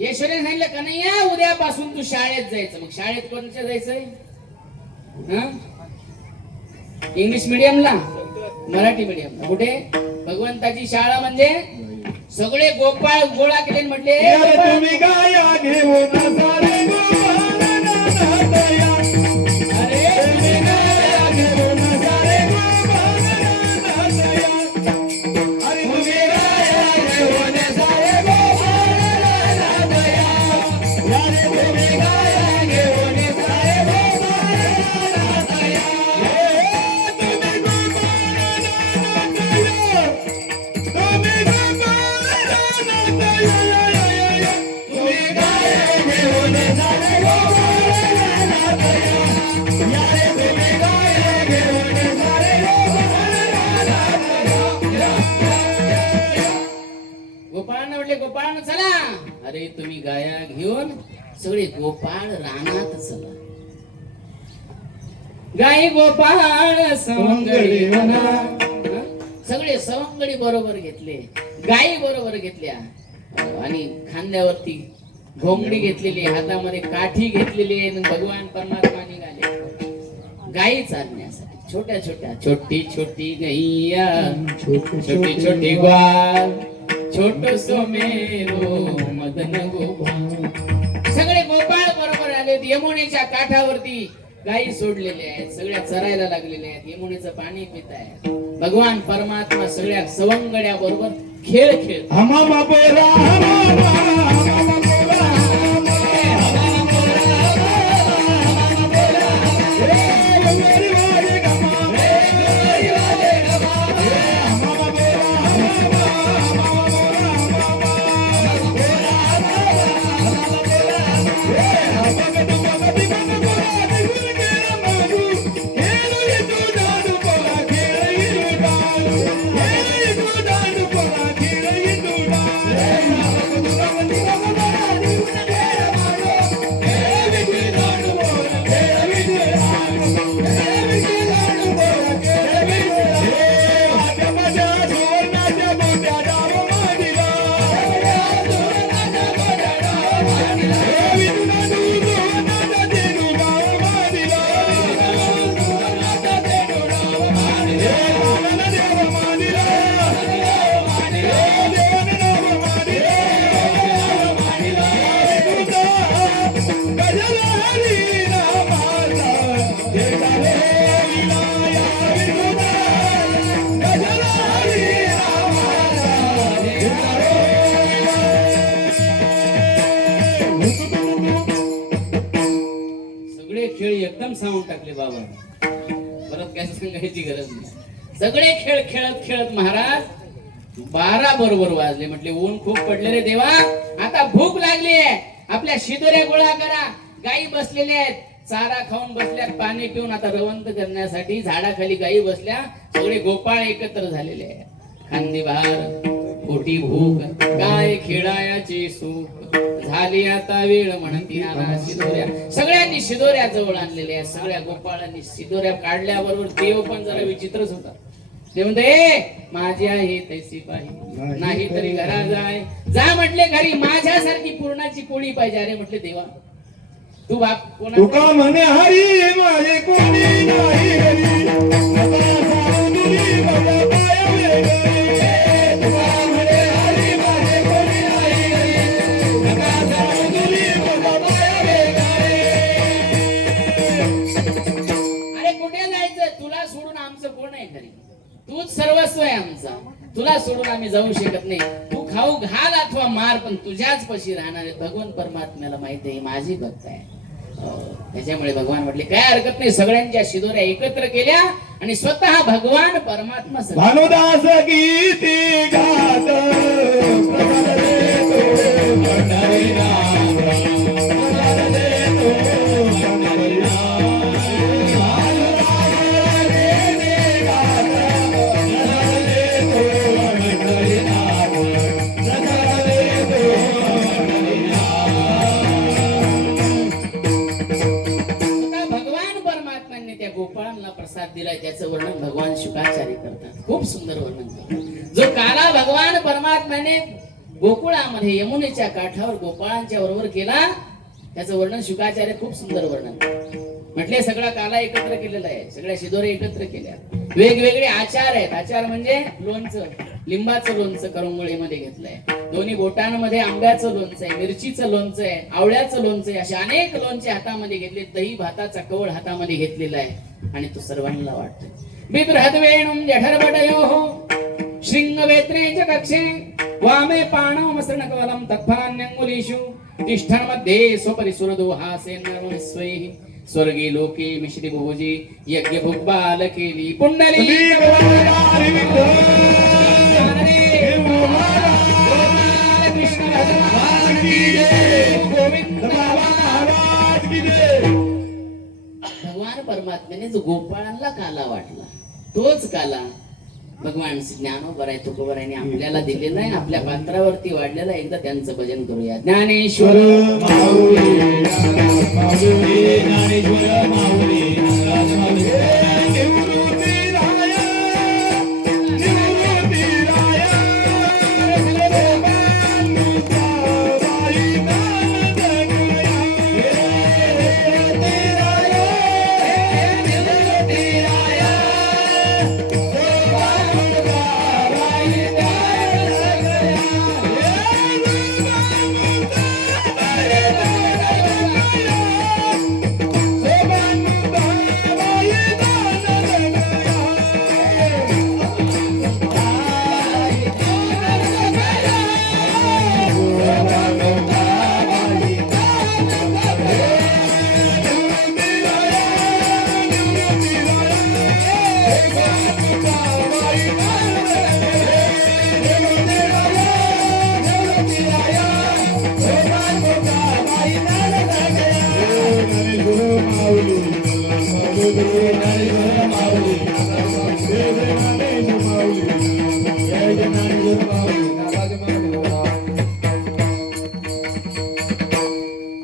यशोने सांगितलं, कन्हैया उद्यापासून तू शाळेत जायचं. मग शाळेत कोणत्या जायचंय? इंग्लिश मिडियमला, मराठी मिडियमला. कुठे? भगवंताची शाळा म्हणजे सगळे गोपाळ गोळा केले म्हटले, तुम्ही गाया घेऊन सारे गोपाळ नाचया. अरे तुम्ही गाया घेऊन सारे गोपाळ नाचया. अरे तुम्ही गाया घेऊन सारे गोपाळ नाचया. अरे तुम्ही गाया घेऊन सारे गोपाळ नाचया. तुम्ही गोपाळ नाचया. तुम्ही गोपाळांना म्हटले, गोपाळांना चला. अरे तुम्ही गाया घेऊन सगळे गोपाळ रानात चला. गाई गोपाळ सवंगडी म्हणा. सगळे सवंगडी बरोबर घेतले, गायी बरोबर घेतल्या, आणि खांद्यावरती घोंगडी घेतलेली, हातामध्ये काठी घेतलेली आहे. भगवान परमात्मा निघाले गायी चालण्यासाठी. छोट्या छोट्या, छोटी छोटी गैया, छोटी छोटी ग्वाल, छोटो सो मेरो मदन गोपाळ. सगळे गोपाळ बरोबर आले. यमुनेच्या काठावरती गायी सोडलेल्या आहेत, सगळ्या चरायला लागलेल्या आहेत, यमुनेचं पाणी पित आहेत. भगवान परमात्मा सगळ्या सवंगड्या बरोबर खेळ खेळ. सांगून टाकले बाबा, परत काय सांगायची गरज नाही. सगळे खेळ खेळत खेळत महाराज 12 बरोबर वाजले. म्हटले ऊन खूप पडले रे देवा, आता भूक लागली आहे, आपल्या शिदोऱ्या गोळा करा. गायी बसलेल्या आहेत, चारा खाऊन बसल्यात, पाणी पिऊन आता रवंत करण्यासाठी झाडाखाली गायी बसल्या. सगळे गोपाळ एकत्र झालेले आहेत. खांदी बहार पोटी भूक, काय खेळायाचे सुख, झाली आता वेळ म्हणती नाना शिदोऱ्या. सगळ्यांनी शिदोऱ्या जवळ आणलेल्या आहेत. सगळ्या गोपाळांनी शिदोऱ्या काढल्याबरोबर देव पण जरा विचित्रच होता. ते म्हणते माझी आहे तैसी पाही, नाही तरी घरा जाय. जा म्हटले घरी, माझ्यासारखी पूर्णाची पोळी पाहिजे. अरे म्हटले देवा तू बाप कोणा तुका म्हणे हरी माझे कोणी नाही हरी, नका सावंतुली बघा पायावे गळे. तुका म्हणे हरी माझे कोणी नाही हरी, नका सावंतुली बघा पायावे गळे. अरे कुठे जायचं, तुला सोडून आमचं कोण आहे घरी, तूच सर्वस्व आहे आमचा, तुला सोडून आम्ही जाऊ शकत नाही. तू खाऊ घाल अथवा मार, पण तुझ्याच पशी राहणार आहे. भगवान परमात्म्याला माहिती आहे माझी भक्त आहे. त्याच्यामुळे भगवान म्हटले काय हरकत नाही, सगळ्यांच्या शिदोऱ्या एकत्र केल्या आणि स्वतः भगवान परमात्मा भानुदास गीती गात प्रसाद देतो पंढरीनाथ, प्रसाद देतो पंढरीनाथ. भानुदास गीती गात प्रसाद देतो पंढरीनाथ, प्रसाद देतो गोपाळांना प्रसाद दिलाय. त्याचं वर्णन भगवान शुकाचार्य करतात, खूप सुंदर वर्णन करतात. जो काला भगवान परमात्म्याने गोकुळामध्ये यमुनेच्या काठावर गोपाळांच्या बरोबर केला, त्याचं वर्णन शुकाचार्य खूप सुंदर वर्णन करतात. म्हटले सगळा काला एकत्र केलेला आहे, सगळ्या शिदोरे एकत्र केल्या. वेगवेगळे आचार आहेत. आचार म्हणजे लोणचं, लिंबाचं लोणचं करंगोळीमध्ये घेतलंय, दोन्ही बोटांमध्ये आंब्याचं लोणचं आहे, मिरचीचं लोणचं आहे, आवळ्याचं लोणचं आहे, असे अनेक लोणचे हातामध्ये घेतले. दही भाताचा कवळ हातामध्ये घेतलेला आहे आणि तो सर्वांना वाटतो. बिबृहद्वेणुं जठरपटयोः शृंगवेत्रे च कक्षे वामे पाणौ मसृणकवलं तत्फलान्यंगुलीषु तिष्ठन् मध्ये स्वपरि सुरदोहासेन नर्मस्वैः स्वर्गे लोके मिश्री भोजी यज्ञ भुक्बाल केली पुंडली भगवान परमात्म्याने जो गोपाळांना काला वाटला, तोच काला भगवान ज्ञानोबर आहे, तुकोबर आहे, आपल्याला दिलेला आहे, आपल्या पात्रावरती वाढलेला. एकदा त्यांचं भजन करूया. ज्ञानेश्वर माऊली ज्ञानेश्वर माऊली निवृत्ती राया, निवृत्ती राया,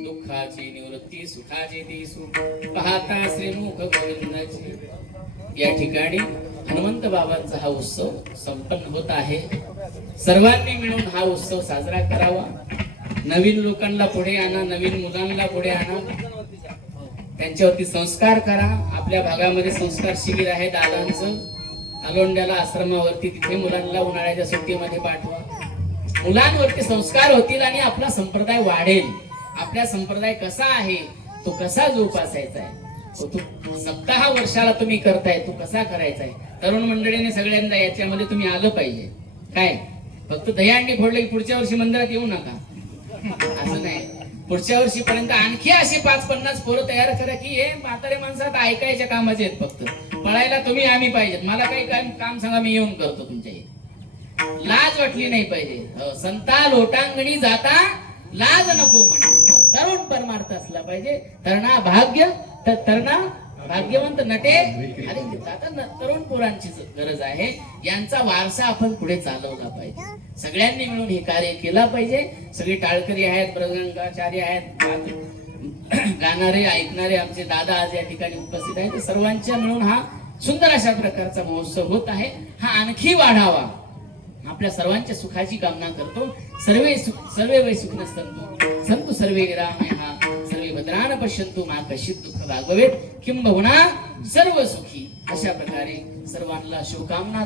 दुःखाची निवृत्ती सुखाची ती सुख पाहता श्रीमुख गोविंदाची. या ठिकाणी हनुमंत बाबांचा हा उत्सव संपन्न होत आहे. सर्वांनी मिळून हा उत्सव साजरा करावा. नवीन लोकांना पुढे आणा, नवीन मुलांना पुढे आणा, त्यांच्यावरती संस्कार करा. आपल्या भागामध्ये संस्कार शिबिर आहे दादांचं, अलोंड्याला आश्रमावरती, तिथे मुलांना उन्हाळ्याच्या सुट्टीमध्ये पाठवा. मुलांवरती संस्कार होतील आणि आपला संप्रदाय वाढेल. आपला संप्रदाय कसा आहे, तो कसा जोपासायचा आहे, तो सप्ताह वर्षाला तुम्ही करताय, तो कसा करायचा आहे. तरुण मंडळीने सगळ्यांना याच्यामध्ये तुम्ही आलं पाहिजे. काय फक्त दहीहंडी फोडलं की पुढच्या वर्षी मंदिरात येऊ नका असं नाही. पुढच्या वर्षीपर्यंत आणखी असे 5-50 पोरं तयार करा की हे म्हातारे माणसात ऐकायच्या कामाचे आहेत. फक्त पळायला तुम्ही आम्ही पाहिजेत. मला काही काम सांगा, मी येऊन करतो तुमच्या इथे. लाज वाटली नाही पाहिजे. संता लोटांगणी जाता लाज नको म्हणे. तरुण परमार्थ असला पाहिजे. तरणा भाग्य तर तरणा भाग्यवंत नटे. अरे आता तरुण पोरांची गरज आहे. यांचा वारसा आपण पुढे चालवला पाहिजे. सगळ्यांनी मिळून हे कार्य केला पाहिजे. सगळे टाळकरी आहेत, मृदंगाचार्य आहेत, गाणारे ऐकणारे आमचे दादा आज या ठिकाणी उपस्थित आहेत. सर्वांच्या मिळून हा सुंदर अशा प्रकारचा महोत्सव होत आहे. हा आणखी वाढावा. आपल्या सर्वांच्या सुखाची कामना करतो. सर्वे वै सुखिनः सन्तु सर्वे निरामयाः सर्वे भद्राणि पश्यन्तु मा कश्चित् दुःख भागवेत् किंबहुना सर्व सुखी. अशा प्रकारे सर्वांना शुभकामना